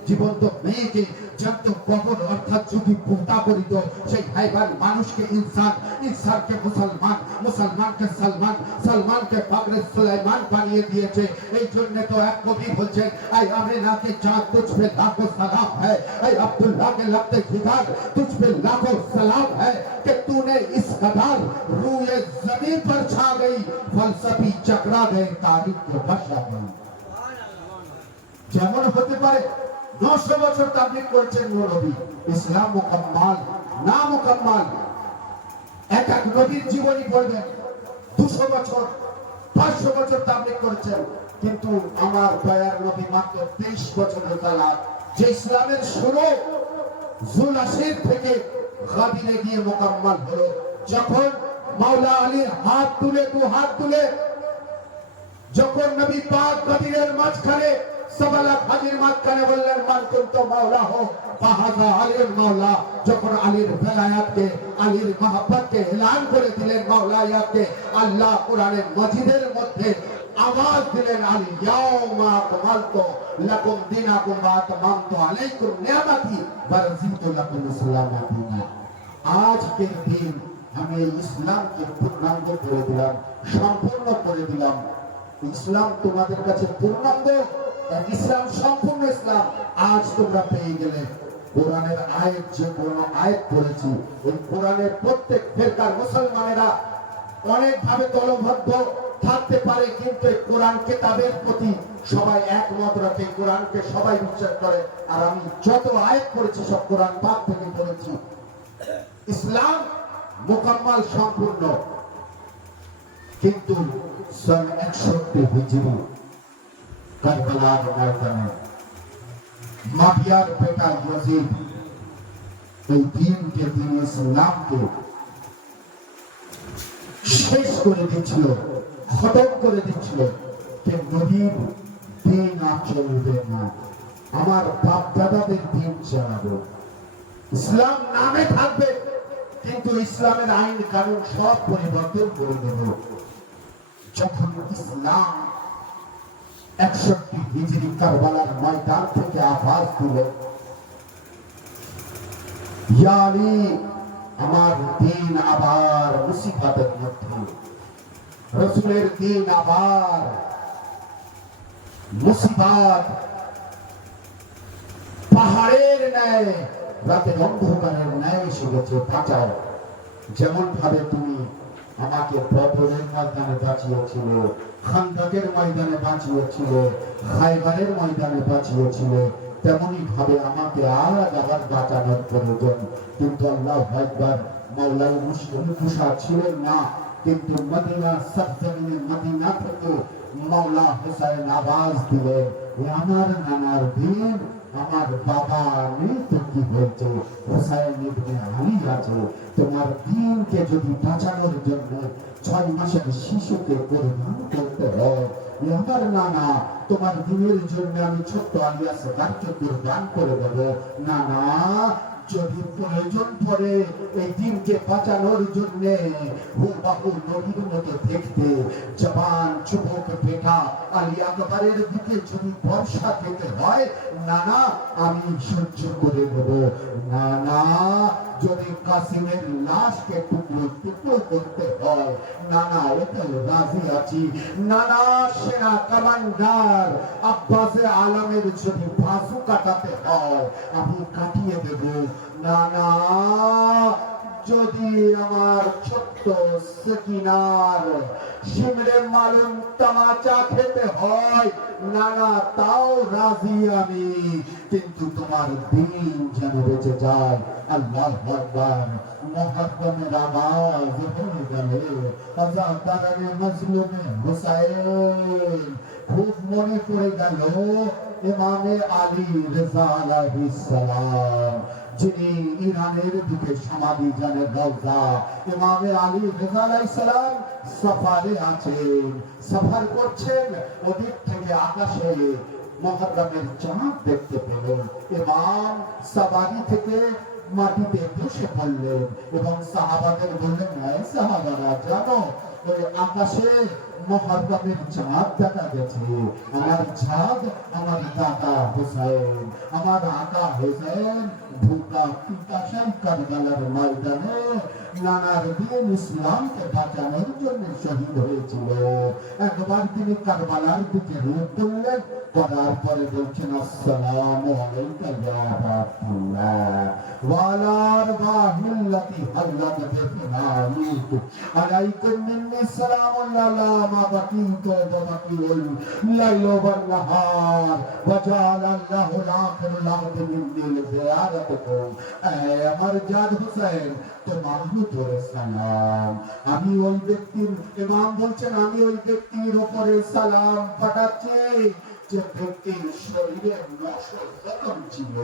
জীবন্ত মেয়েকে যত কবর অর্থাৎ যদি পুতা করিত সেই হাইবান মানুষকে ইনসান ইনসানকে মুসলমান মুসলমানকে সালমান সালমানকে পাগরে সুলাইমান বানিয়ে দিয়েছে এই জন্য তো এক কবি বলছেন আই আমিনা কে জাত তুঝ পে লাখো সালাম है ऐ अब्दुल्ला के लफ्ज़ जिगर तुझ पे लाखों सलाम है कि तूने इस कदर रूए ज़मीन पर छा गई फलसफी चकरा गए तारीख के बशा गई যেমন হতে পারে 900 বছর তাবলীগ করেছেন নবী ইসলাম মুকাম্মাল না মুকাম্মাল এক এক নবীর জীবনী পড়বেন, 200 বছর 500 বছর তাবলীগ করেছেন, কিন্তু আমার দয়ার নবী মাত্র 23 বছরের কালাম, যে ইসলামের শুরু জুলাসির থেকে গাদিরে গিয়ে মোকাম্মল হলো, যখন মাওলা আলীর হাত তুলে, 2 হাত তুলে যখন নবী পাক গাদিরের মাঝখানে সবালা হাজির মাঝখানে বললেন মান কুনতু মাওলা হো ফাহাযা আলীর মাওলা, যখন আলীর বেলায়াতকে, আলীর মহব্বতকে এলান করে দিলেন মাওলায়াতকে, আল্লাহ কোরআনের মাজিদের মধ্যে আওয়াজ দিলেন আলী ইয়াউমা আকমালতু লাকুম দীনাকুম ওয়া আতমামতু আলাইকুম নিয়ামতি ওয়া রাযিতু লাকুম ইসলামা দীনা। আজকের দিন আমি ইসলামকে পূর্ণাঙ্গ করে দিলাম, সম্পূর্ণ করে দিলাম। ইসলাম তোমাদের কাছে পূর্ণাঙ্গ, ইসলাম সম্পূর্ণ ইসলাম আজ তোমরা পেয়ে গেলে। কোরআনের আয়াত, যে কোন আয়াত পড়েছি, এই কোরআনের প্রত্যেক ফেরকার মুসলমানেরা অনেক ভাবে দলবদ্ধ থাকতে পারে, কিন্তু এই কোরআন কিতাবের প্রতি সবাই একমত রাখে, কোরআনকে সবাই বিশ্বাস করে। আর আমি যত আয়াত পড়েছি সব কোরআন পাক থেকে পড়েছি। ইসলাম মোকাম্মল সম্পূর্ণ, কিন্তু সন 61 হিজরি কারবালার ময়দানে মাবিয়ার বেটা ইয়াজিদ এই দিনকে, দিন ইসলামকে শেষ করে দিচ্ছিল, খতম করে দিচ্ছিল। যে নবীর দিন আর চলবে না, আমার বাপ দাদাদের দিন চালাবো, ইসলাম নামে থাকবে, কিন্তু ইসলামের আইন কানুন সব পরিবর্তন করে দেব। যখন ইসলাম 61 হিজরি কারবালার ময়দান থেকে আওয়াজ দিল, ইয়া আলী, আমার দিন আবার মুসিবতের মধ্যে, রাসূলের দিন আবার মুসিবত, পাহাড়ের ন্যায়, রাতের অন্ধকারের ন্যায় এসে গেছে, বাঁচাও। যেমন ভাবে তুমি আমাকে বদরের ময়দানে বাঁচিয়েছিল, খান্দাকের ময়দানে বাঁচিয়েছিল, খায়বারের ময়দানে বাঁচিয়েছিল, তেমনি ভাবে আমাকে আজ আবার বাঁচানোর প্রয়োজন। কিন্তু আল্লাহু আকবার, মাওলাই মুসা ছিলেন না, কিন্তু মদিনা সরজমিনে মদিনা থেকে মাওলা হুসাইন আওয়াজ দিলেন, আমার নানার দিন, আমার বাবা নেই তো কি বলছো, হুসাইন ইবনে আলী আছে, তোমার দিনকে যদি বাঁচানোর জন্য 6 মাসের শিশুকে কোরবান করতে হয়, আমার নানা, তোমার দিনের জন্য আমি ছোট্ট আলী আসগারকে কোরবান করে দেব। নানা, যদি প্রয়োজন পড়ে এই দিনকে বাঁচানোর জন্য হুবহু নবীর মতো দেখতে জবান যুবক বেটা আলী আকবরের দিকে যদি বর্ষা খেতে হয়, নানা আমি সহ্য করে নেব। নানা, যদি কাসিমের লাশকে টুকরো টুকরো করতে হয়, নানা এতে রাজি আছি। নানা, সেনা কমান্ডার আব্বাসে আলমের যদি বাজু কাটাতে হয়, আমি কাটিয়ে দেব। নানা, যদি আমার ছোট্ট সেকিনার শিমরে মালুম তামাচা খেতে হয়, নানা তাও রাজি আমি, কিন্তু তোমার দিন যেন বেঁচে যায়। আল্লাহু আকবার। মুহাররমের আওয়াজ হয়ে গেল, আজাদারে মজলুমে হুসাইন। খুব মনে পড়ে গেল ইমামে আলী রেজা আলাইহিস সালাম, যিনি ইরানের দিকে সমাধি জানের রওজা। ইমামে আলী রেজা আলাইহিস সালাম সফরে আছেন, সফর করছেন, ওদিক থেকে আকাশে মুহররমের চাঁদ দেখতে পেলেন। ইমাম সবারি থেকে মাটিতে বসে পড়লেন এবং সাহাবাদের বললেন, সাহাবারা জানো, ওই আকাশে মুহররমের চাঁদ দেখা গেছে। আমার চাঁদ আমার দাদা হুসাইন, আমার আকা হুসাইন ভুকা পিতাশাই কারবালার ময়দানে নানার দিন ইসলামকে বাঁচানোর জন্য শহীদ হয়েছিল। একবার তিনি কারবালার দিকে রূপ করলেন, করার পরে বলছেন, আসসালামু আলাইকা ইয়া রাসূলুল্লাহ ওয়া আলা আরওয়াহিল্লাতি হাল্লাত বিফনাইক আলাইকুম মিন্নি সালামুন আলা মা বাকিতু ওয়া বাকিউল লাইল ওয়ান নাহার ওয়া জাআলা আল্লাহু আখিরুল আহদি মিন্নি জিয়ারাতুকুম। আমার জান হুসাইন, তোমার উপরে সালাম। আমি ওই ব্যক্তির, ইমাম বলছেন আমি ওই ব্যক্তির উপরে সালাম পাঠাচ্ছি যে ব্যক্তির শরীরে 900 জখম ছিল।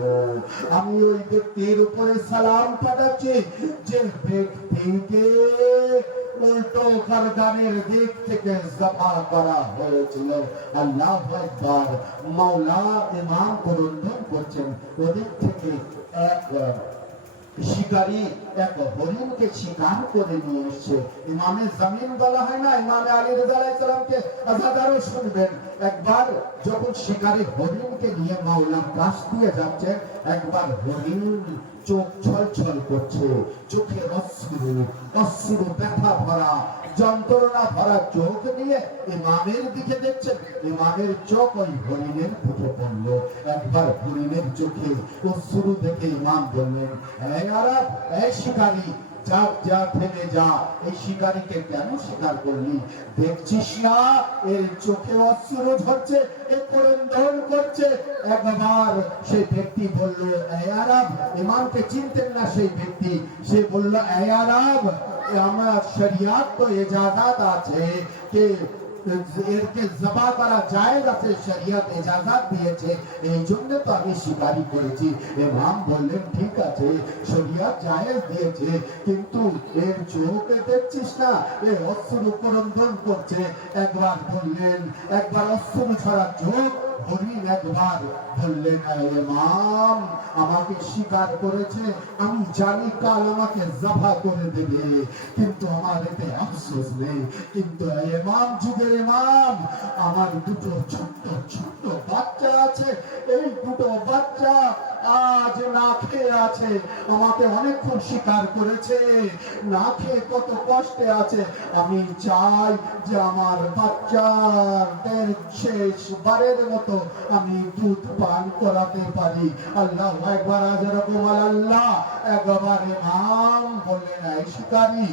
আমি ওই ব্যক্তির উপরে সালাম পাঠাচ্ছি যে ব্যক্তিকে উল্টো গর্দানের দিক থেকে জবা করা হয়েছিল। আল্লাহু আকবার। মাওলা ইমাম প্রবন্ধন করছেন ওদিক থেকে এক শিকারী এক হরিণকে শিকার করে নিয়ে এসছে। ইমামে জামিন বলা হয় না, ইমামে আলী রাযা আলাইহিস সালামকে আজাদারও শুনবেন। একবার যখন শিকারী হরিণকে নিয়ে মাওলা কাছ দিয়ে যাচ্ছেন, একবার হরিণ চোখ ছলছল করছে, চোখে অশ্রু ব্যথা ভরা, যন্ত্রণা ভরা চোখ নিয়ে ইমামের দিকে দেখছেন। ইমামের চোখ ওই হরিণের দিকে পড়ল। একবার হরিণের চোখে অশ্রু দেখে ইমাম বললেন, এই আরব, এই শিকারী, যা যা থেমে যা। এই শিকারীকে কেন শিকার করলি? দেখছিস না এর চোখে অশ্রু ঝরছে, এ ক্রন্দন করছে। একবার সেই ব্যক্তি বলল, এই আরব, ইমামকে চিনতেন না সেই ব্যক্তি। সে বলল, এই আরব, আমার শরিয়াত তো ইজাজত আছে যে এরকে জবা করা জায়েজ আছে, শরিয়ত ইজাজত দিয়েছে, এই জন্য তো আমি শিকারি করেছি। ইমাম বললেন, ঠিক আছে, শরিয়ত জায়েজ দিয়েছে, কিন্তু এর চোখে দেখছিস না এ অশ্রু ক্রন্দন করছে। একবার বললেন, একবার অশ্রু ছড়া চোখ। হরিণ একবার বললেন, ইমাম আমাকে স্বীকার করেছে, আমি জানি কাল আমাকে জবা করে দেবে, কিন্তু আমার এতে আফসোস নেই। কিন্তু ইমাম, যুগের ইমাম, আমার দুটো ছোট্ট ছোট্ট বাচ্চা আছে, এই দুটো বাচ্চা আজ না খেয়ে আছে, আমাকে অনেকক্ষণ স্বীকার করেছে, না খেয়ে কত কষ্টে আছে। আমি চাই যে আমার বাচ্চাদের শেষবারের মতো আমি দুধ পান করাতে পারি। আল্লাহু আকবার। আজরাকুম আল্লাহ। একবার ইমাম বললেন, এই শিকারী,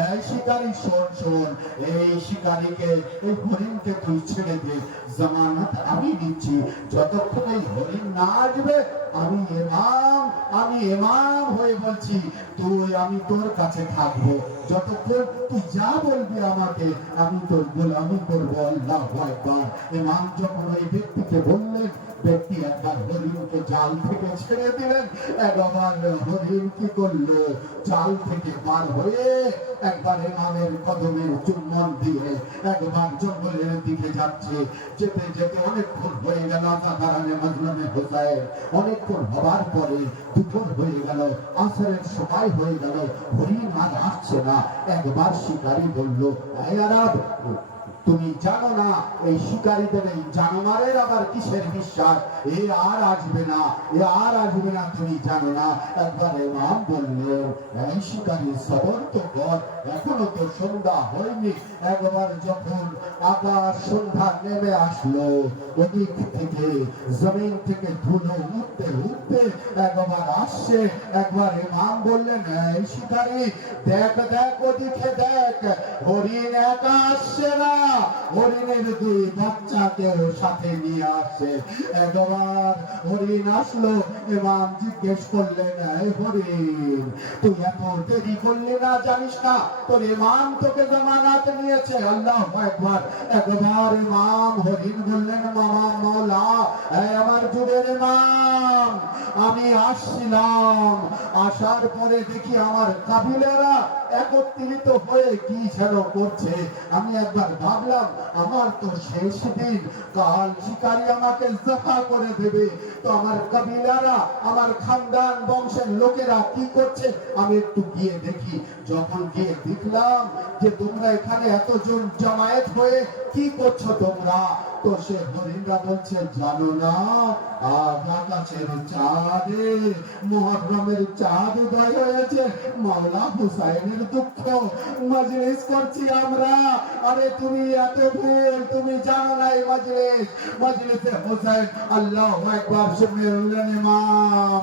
এই শিকারী, শোন শোন, এই শিকারীকে, এই হরিণকে তুই ছেড়ে দে, জামানত আমি দিচ্ছি। যতক্ষণ এই হরিণ না আসবে আমি ইমাম হয়ে বলছি আমি তোর কাছে থাকবো, যতক্ষণ তুই যা বলবি আমাকে আমি তোর গোলামি করবো। আল্লাহু আকবার। ইমাম যখন ওই ব্যক্তিকে বললেন, ব্যক্তি একবার হরিণকে জাল থেকে ছেড়ে দিলেন। একবার হরিণ কি করলো, জাল থেকে পার হয়ে একবার ইমামের কদমের চুম্বন দিয়ে একবার জঙ্গলের দিকে যাচ্ছে। যেতে যেতে অনেকক্ষণ হয়ে গেল। আজাদারানে মাজলুমে হোসাইন অনেকক্ষণ হবার পরে দুপুর হয়ে গেল, আসরের সময় হয়ে গেল, হরিণ আর আসছে না। একবার শিকারী বলল, এই আরব, তুমি জানো না এই শিকারীদের, এই জানোয়ারের আবার কিসের বিশ্বাস, এ আর আসবে না, এ আর আসবে না, তুমি জানো না। একবার ইমাম বললেন, এই শিকারী, সবর তো কর, এখনো তো সন্ধ্যা হয়নি। একবার যখন আকাশ সন্ধ্যা নেমে আসলো, ওদিক থেকে জমিন থেকে ধুলো উঠতে উঠতে একবার আসছে। একবার ইমাম বললেন, এই শিকারী, দেখ দেখ, ওদিকে দেখ, হরিণ একা আসছে না, হরিণের দুই বাচ্চাকেও সাথে নিয়ে আসছে। একবার হরিণ আসলো। ইমাম জিজ্ঞেস করলেন, এই হরিণ, তুই এত দেরি করলি না, জানিস না তোর ইমাম তোকে জামানত নিয়েছে? আল্লাহু আকবার। একবার ইমাম হরিণ বললেন, মামা, মাওলা, এই আমার যুগের ইমাম, আমি আসছিলাম, আসার পরে দেখি আমার কাবিলারা একত্রিত হয়ে কি যেন করছে। আমি একবার ভাবলাম, আমার তো শেষ দিন, কাল শিকারী আমাকে জখা করে দেবে, তো আমার কাবিলারা, আমার খানদান বংশের লোকেরা কি করছে, আমি একটু গিয়ে দেখি। যখন গিয়ে দেখলাম যে তোমরা এখানে এতজন জামায়াত হয়ে কি করছো তোমরা, তো সে হরিণরা বলছে, জানো না আকাশের চাঁদে মুহররমের চাঁদ উদয় হয়েছে, মাওলা হুসাইনের দুঃখ মজলিস করছি আমরা। আরে তুমি এত ভুল, তুমি জানো না এই মজলিসে হুসাইন। আল্লাহু আকবার। শুনলেন ইমাম,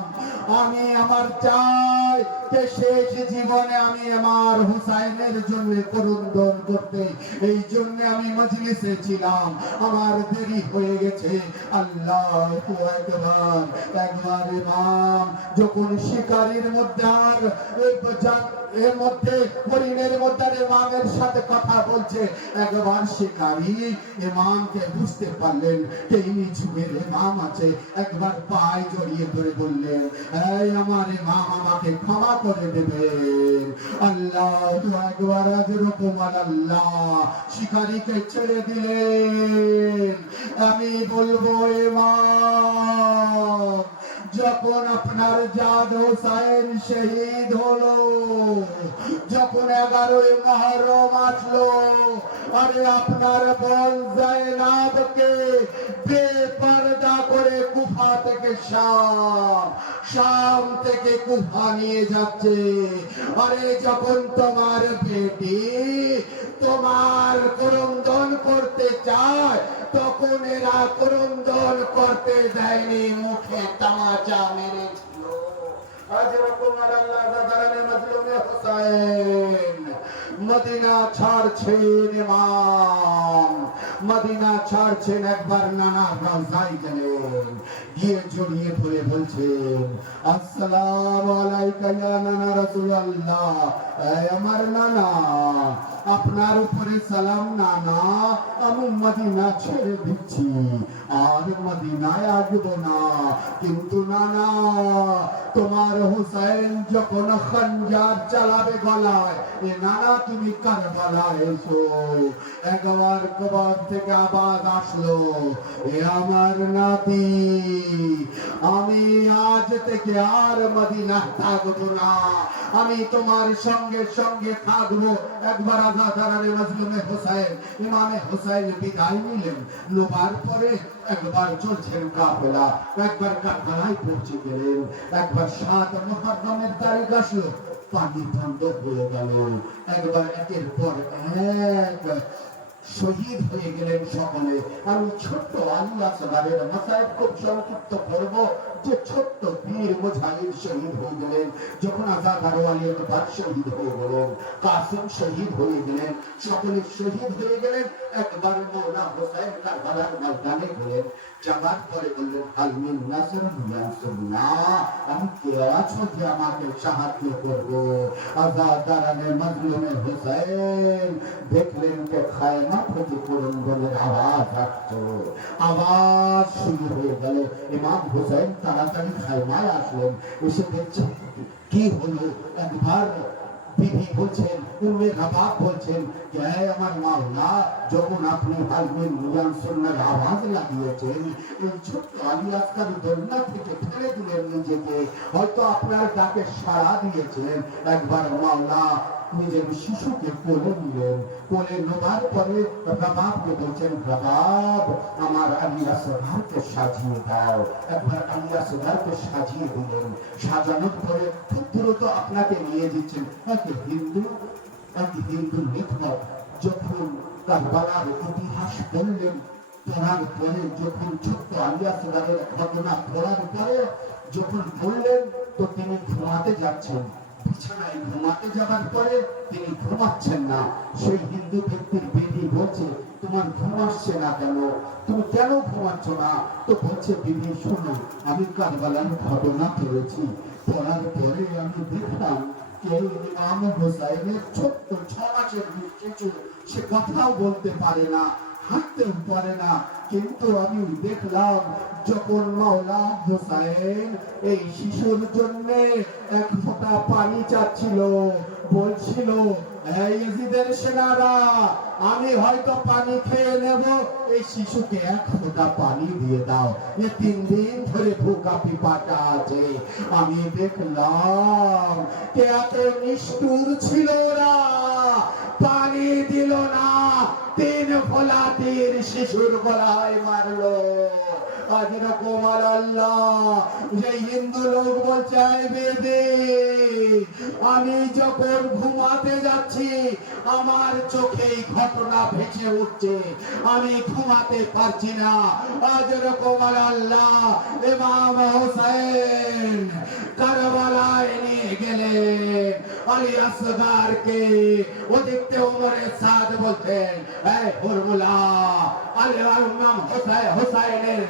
আমি আমার চাই যে শেষ জীবনে আমি আমার হুসাইনের জন্য ক্রন্দন করতে করতে। এই জন্য আমি মজলিসে ছিলাম, আমার দেরি হয়ে গেছে। আল্লাহু আকবার। একবার ইমাম যখন শিকারীর মধ্যে আর এর মধ্যে হরিণের মধ্যে আর ইমামের সাথে কথা বলছে, একবার শিকারী ইমামকে বুঝতে পারলেন যে ইনি যুগের ইমাম আছে, একবার পায়ে জড়িয়ে ধরে বললেন, এই আমার ইমাম, আমাকে ক্ষমা করে দেবেন। আল্লাহু আকবার। আজরকম আল্লাহ শিকারীকে ছেড়ে দিলেন। আমি বলবো ইমাম, যখন আপনার জাদ হোসাইন শহীদ হলো, যখন 11ই মুহররম আসলো, আরে আপনার বোন যায়েনাবকে বেপরদা করে কুফা থেকে শাম থেকে কুফা নিয়ে যাচ্ছে। আরে যখন তোমার বেটি তোমার করন্দন করতে চায়, তখন এরা করন্দন করতে দেয়নি, মুখে তামাচা মেরেছিল। আজরকম আল্লাহ দাদারে মজলুমে হোসেন মদিনা ছাড়ছেন ইমাম, মদিনা ছাড়ছেন। একবার নানা রওজায় গেলেন, গিয়ে জড়িয়ে ধরে বলছেন, আসসালামু আলাইকা ইয়া নানা রাসূলুল্লাহ। এই আমার নানা, আপনার উপরে সালাম নানা, আমি মদিনা ছেড়ে দিচ্ছি, আর মদিনায় আসবো না। কিন্তু নানা, তোমার হোসেন যখন খঞ্জার চালাবে গলায়, এ নানা তুমি কারবালায় এসো। একবার কবর থেকে আওয়াজ আসলো, এ আমার নাতি, আমি আজ থেকে আর মদিনা থাকবো না, আমি তোমার সঙ্গে সঙ্গে থাকবো। একবার আজাদারে মজলুমে হোসেন ইমামে হোসেন বিদায় নিলেন, নোবার পরে একবার চলছেন কাফেলা, একবার কারবালায় পৌঁছে গেলেন। একবার 7 মুহররমের তারিখ আসলো, পানি বন্ধ হয়ে গেল। একবার একের পর এক শহীদ হয়ে গেলেন সকলে। আমি ছোট্ট আলী আসগারের মাসায়েব খুব সংক্ষিপ্ত করব, যে ছোট্ট বীর মুজাহিদ শহীদ হয়ে গেলেন। যখন আজাদ আরওয়ালি একবার শহীদ হয়ে গেলেন, কাসিম শহীদ হয়ে গেলেন, সকলে শহীদ হয়ে গেলেন। একবার মওলা হোসেন কারবালার ময়দানে গেলেন, যাবার পরে বললেন, আলমিন নাসরুন ইয়ানসুরুল্লাহ, আমি কে আছো যে আমাকে সাহায্য করবে? আজাদারানে মজলুমে হোসেন দেখলেন যে খায়মা থেকে করঙ্গলের আওয়াজ আসছে, আওয়াজ শুরু হয়ে গেল। ইমাম হোসেন তাড়াতাড়ি খায়মায় আসলেন, এসে দেখছেন কি হলো। একবার বিবি বলছেন, উম্মে রাবাব বলছেন, যে আমার মাওলা, যখন আপনি আলমিন ইয়ানসুরুল্লাহর আওয়াজ লাগিয়েছেন, এই ছোট্ট আলী আসগার দোলনা থেকে ফেলে দিলেন নিজেকে, হয়তো আপনার ডাকে সাড়া দিয়েছেন। একবার মাওলা নিজের শিশুকে কোলে নিলেন, কোলে নেবার পরে রাবাবকে বলছেন, রাবাব, আমার আলী আসগারকে সাজিয়ে দাও। একবার আলী আসগারকে সাজিয়ে দিলেন, সাজানোর পরে খুব দ্রুত আপনাকে নিয়ে দিচ্ছেন। এক হিন্দু লেখক যখন কারবালার ইতিহাস বললেন, পড়ার পরে যখন ছোট্ট আলী আসগারের ঘটনা পড়ার পরে যখন বললেন, তো তিনি ঘুমাতে যাচ্ছেন, বিছানায় ঘুমাতে যাবার পরে তিনি ঘুমাচ্ছেন না। সেই হিন্দু ব্যক্তির বেটি বলছে, তোমার ঘুম আসছে না কেন, তুমি কেন ঘুমাচ্ছ না? তো বলছে, বিবি শোনো, আমি কারবালার ঘটনা পড়েছি, পড়ার পরে আমি দেখলাম ইমাম হোসেনের ছোট্ট 6 মাসের শিশু, সে কথাও বলতে পারে না, হাঁটতেও পারে না, কিন্তু আমি দেখলাম যখন মাওলা হোসেন এই শিশুর জন্য 1 ফোঁটা পানি চাচ্ছিল, বলছিল, এই ইয়াজিদের সেনারা, আমি হয়তো পানি খেয়ে নেব, এই শিশুকে 1 ফোঁটা পানি দিয়ে দাও, এ 3 দিন ধরে ভুকা পিপাসা আছে। আমি দেখলাম কে এত নিষ্ঠুর ছিল ওরা, পানি দিল না, 3 ফোঁটা তীর শিশুর গলায় মারলো। আজ এরকম আল্লাহ যে হিন্দু লোক বলছে, বেদে আমি যখন ঘুমাতে যাচ্ছি, আমার চোখে ঘটনা ভেসে উঠছে, আমি ঘুমাতে পারছি না। আজ এরকম আল্লাহ ইমাম হোসেন কারবালায় নিয়ে গেলেন আলী আসগারকে। ও দেখতে ওমরে সাদ বলতেন, এই হুরমুলা, আলী ইমাম হোসাইনের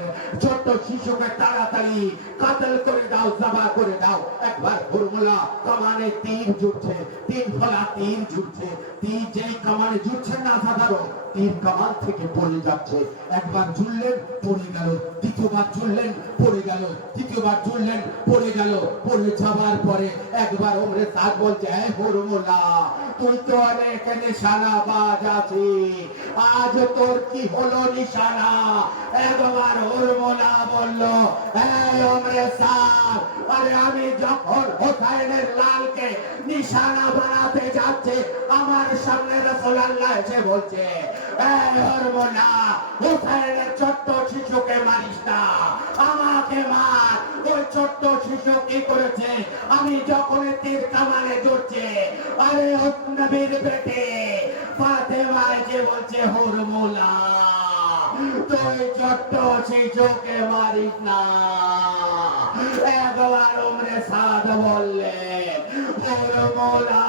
ছোট্ট শিশুকে তাড়াতাড়ি কাতল করে দাও, জবা করে দাও। একবার হুরমুলা কামানে তীর জুটছে, 3 ফলা তীর জুটছে। তীর যেই কামানে জুটছে না সাধারণ তীর কামান থেকে পড়ে যাচ্ছে। একবার জুড়লেন পড়ে গেল, দ্বিতীয়বার জুড়লেন পড়ে গেল, তৃতীয়বার জুড়লেন পড়ে গেল। পড়ে যাবার পরে একবার ওমরে সাদ বলছে, হ্যাঁ হুরমুলা, তুই তো অনেক নিশানাবাজ আছিস, আজ তোর কি হলো নিশানা? একবার হুরমুলা বলল, হ্যাঁ ওমরে সাদ, আরে আমি যখন হোসাইনের লালকে নিশানা বানাতে যাচ্ছে আমার সামনে রাসূলুল্লাহ এসে বলছে, এই হুরমুলা, হোসাইনের ছোট্ট শিশুকে মারিস না, আমাকে মার। ওই ছোট্ট শিশু কি করেছে? আমি যখন তীর কামানে জুটছে, আরে নবীর বেটে ফাতেমা এসে বলছে, হুরমুলা, তুই ছোট্ট শিশুকে মারিস না। একবার ওমরে সাদ বললেন, হুরমুলা,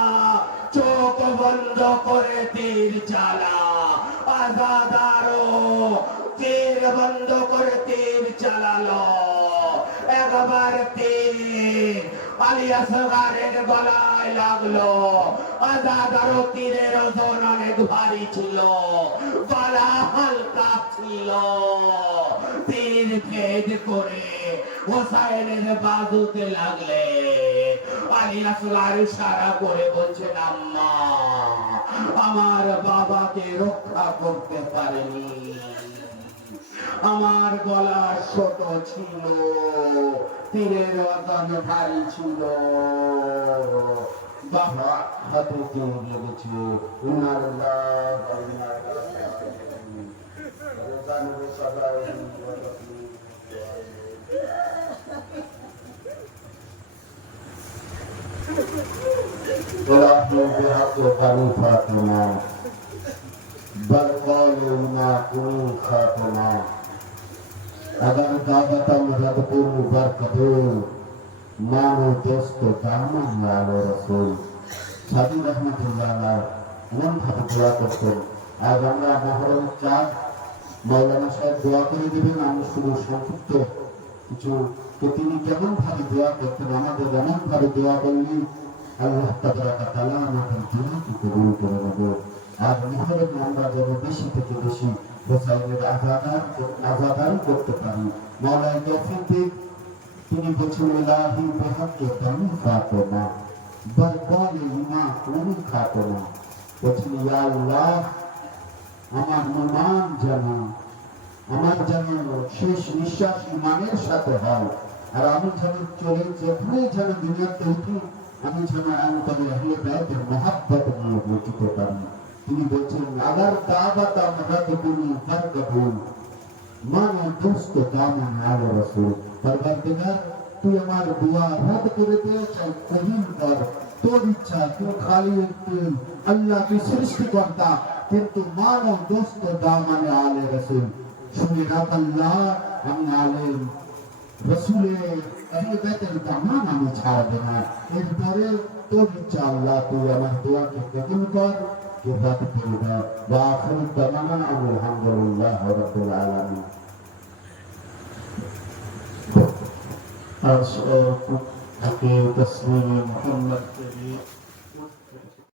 চোখ বন্ধ করে তীর চালা। আজাদারো তীর বন্ধ করে তীর চালালো। একবার তীর আলী আসগারের গলায় লাগলো। আজাদারো তীরের ওজন অনেক ভারী ছিল, গলা হালকা ছিল। তীর ভেদ করে হোসাইনের বাজুতে লাগলে আলী আসগার ইশারা করে বলছেন, আম্মা, আমার বাবাকে রক্ষা করতে পারেনি, আমার গলা ছোট ছিল, তীরের ওজন ভারী ছিল, বাবা হাতে তীর লেগেছে। ফাতেমা बल कौलो ना कुल खातमा अगर दावतम रदपुर बरकतुल मानो दोस्त दामन वालो रसूल। সাদি রহমতুল্লাহ এমন ভাবে দোয়া করতেন। আজ আমরা মহরম চাঁদ মৌলানা সাহেব দোয়া করে দিবেন, আমি শুধু সংক্ষিপ্ত কিছু তিনি কেমন ভাবে দোয়া করতেন, আমাদের এমন ভাবে দোয়া করলি আল্লাহ তাবারাক ওয়া তাআলা আমাদের দোয়াকে কবুল করে নেবে। আর মহরম আমরা যেন বেশি থেকে বেশি হোসাইনের আজাদার করতে পারি। মাওলানা তৌফিক দিক, তিনি বলছেন, ইলাহি বিহাক্কি দামি ফাতেমা বরকলে ইমা কুল খাতেমা। বলছেন, ইয়া আল্লাহ, আমার যেন শেষ নিঃশ্বাস ইমানের সাথে হয়, আর আমি যেন চলে যেখানেই যেন দুনিয়াতে উঠি আমি যেন অন্তরে আহলে বাইতের মহব্বত নিয়ে পৌঁছতে পারি। তিনি বলছেন, আগার দাওয়াত আমরাদ কুনি ফারকাবুল মানো দোস্ত দামন আলো রাসূল। পরবর্তীগার, তুই আমার দোয়া রদ করে দে, চাই কবুল কর, তোর ইচ্ছা। তুই খালি আল্লাহ, তুই সৃষ্টিকর্তা, কিন্তু মানো দোস্ত দামন আলে রাসূল। শুনে রাখ আল্লাহ, আমি আলেম রসুলের আহলে বাইতের দামান আমি ছাড়বে না। এরপরে তোর ইচ্ছা আল্লাহ, তুই আমার দোয়াকে কবুল কর, রাত করে দাও। ওয়া আখিরু দাওয়ানা আলহামদুলিল্লাহি রাব্বিল আলামিন। आज तस्वीर मोहम्मद के लिए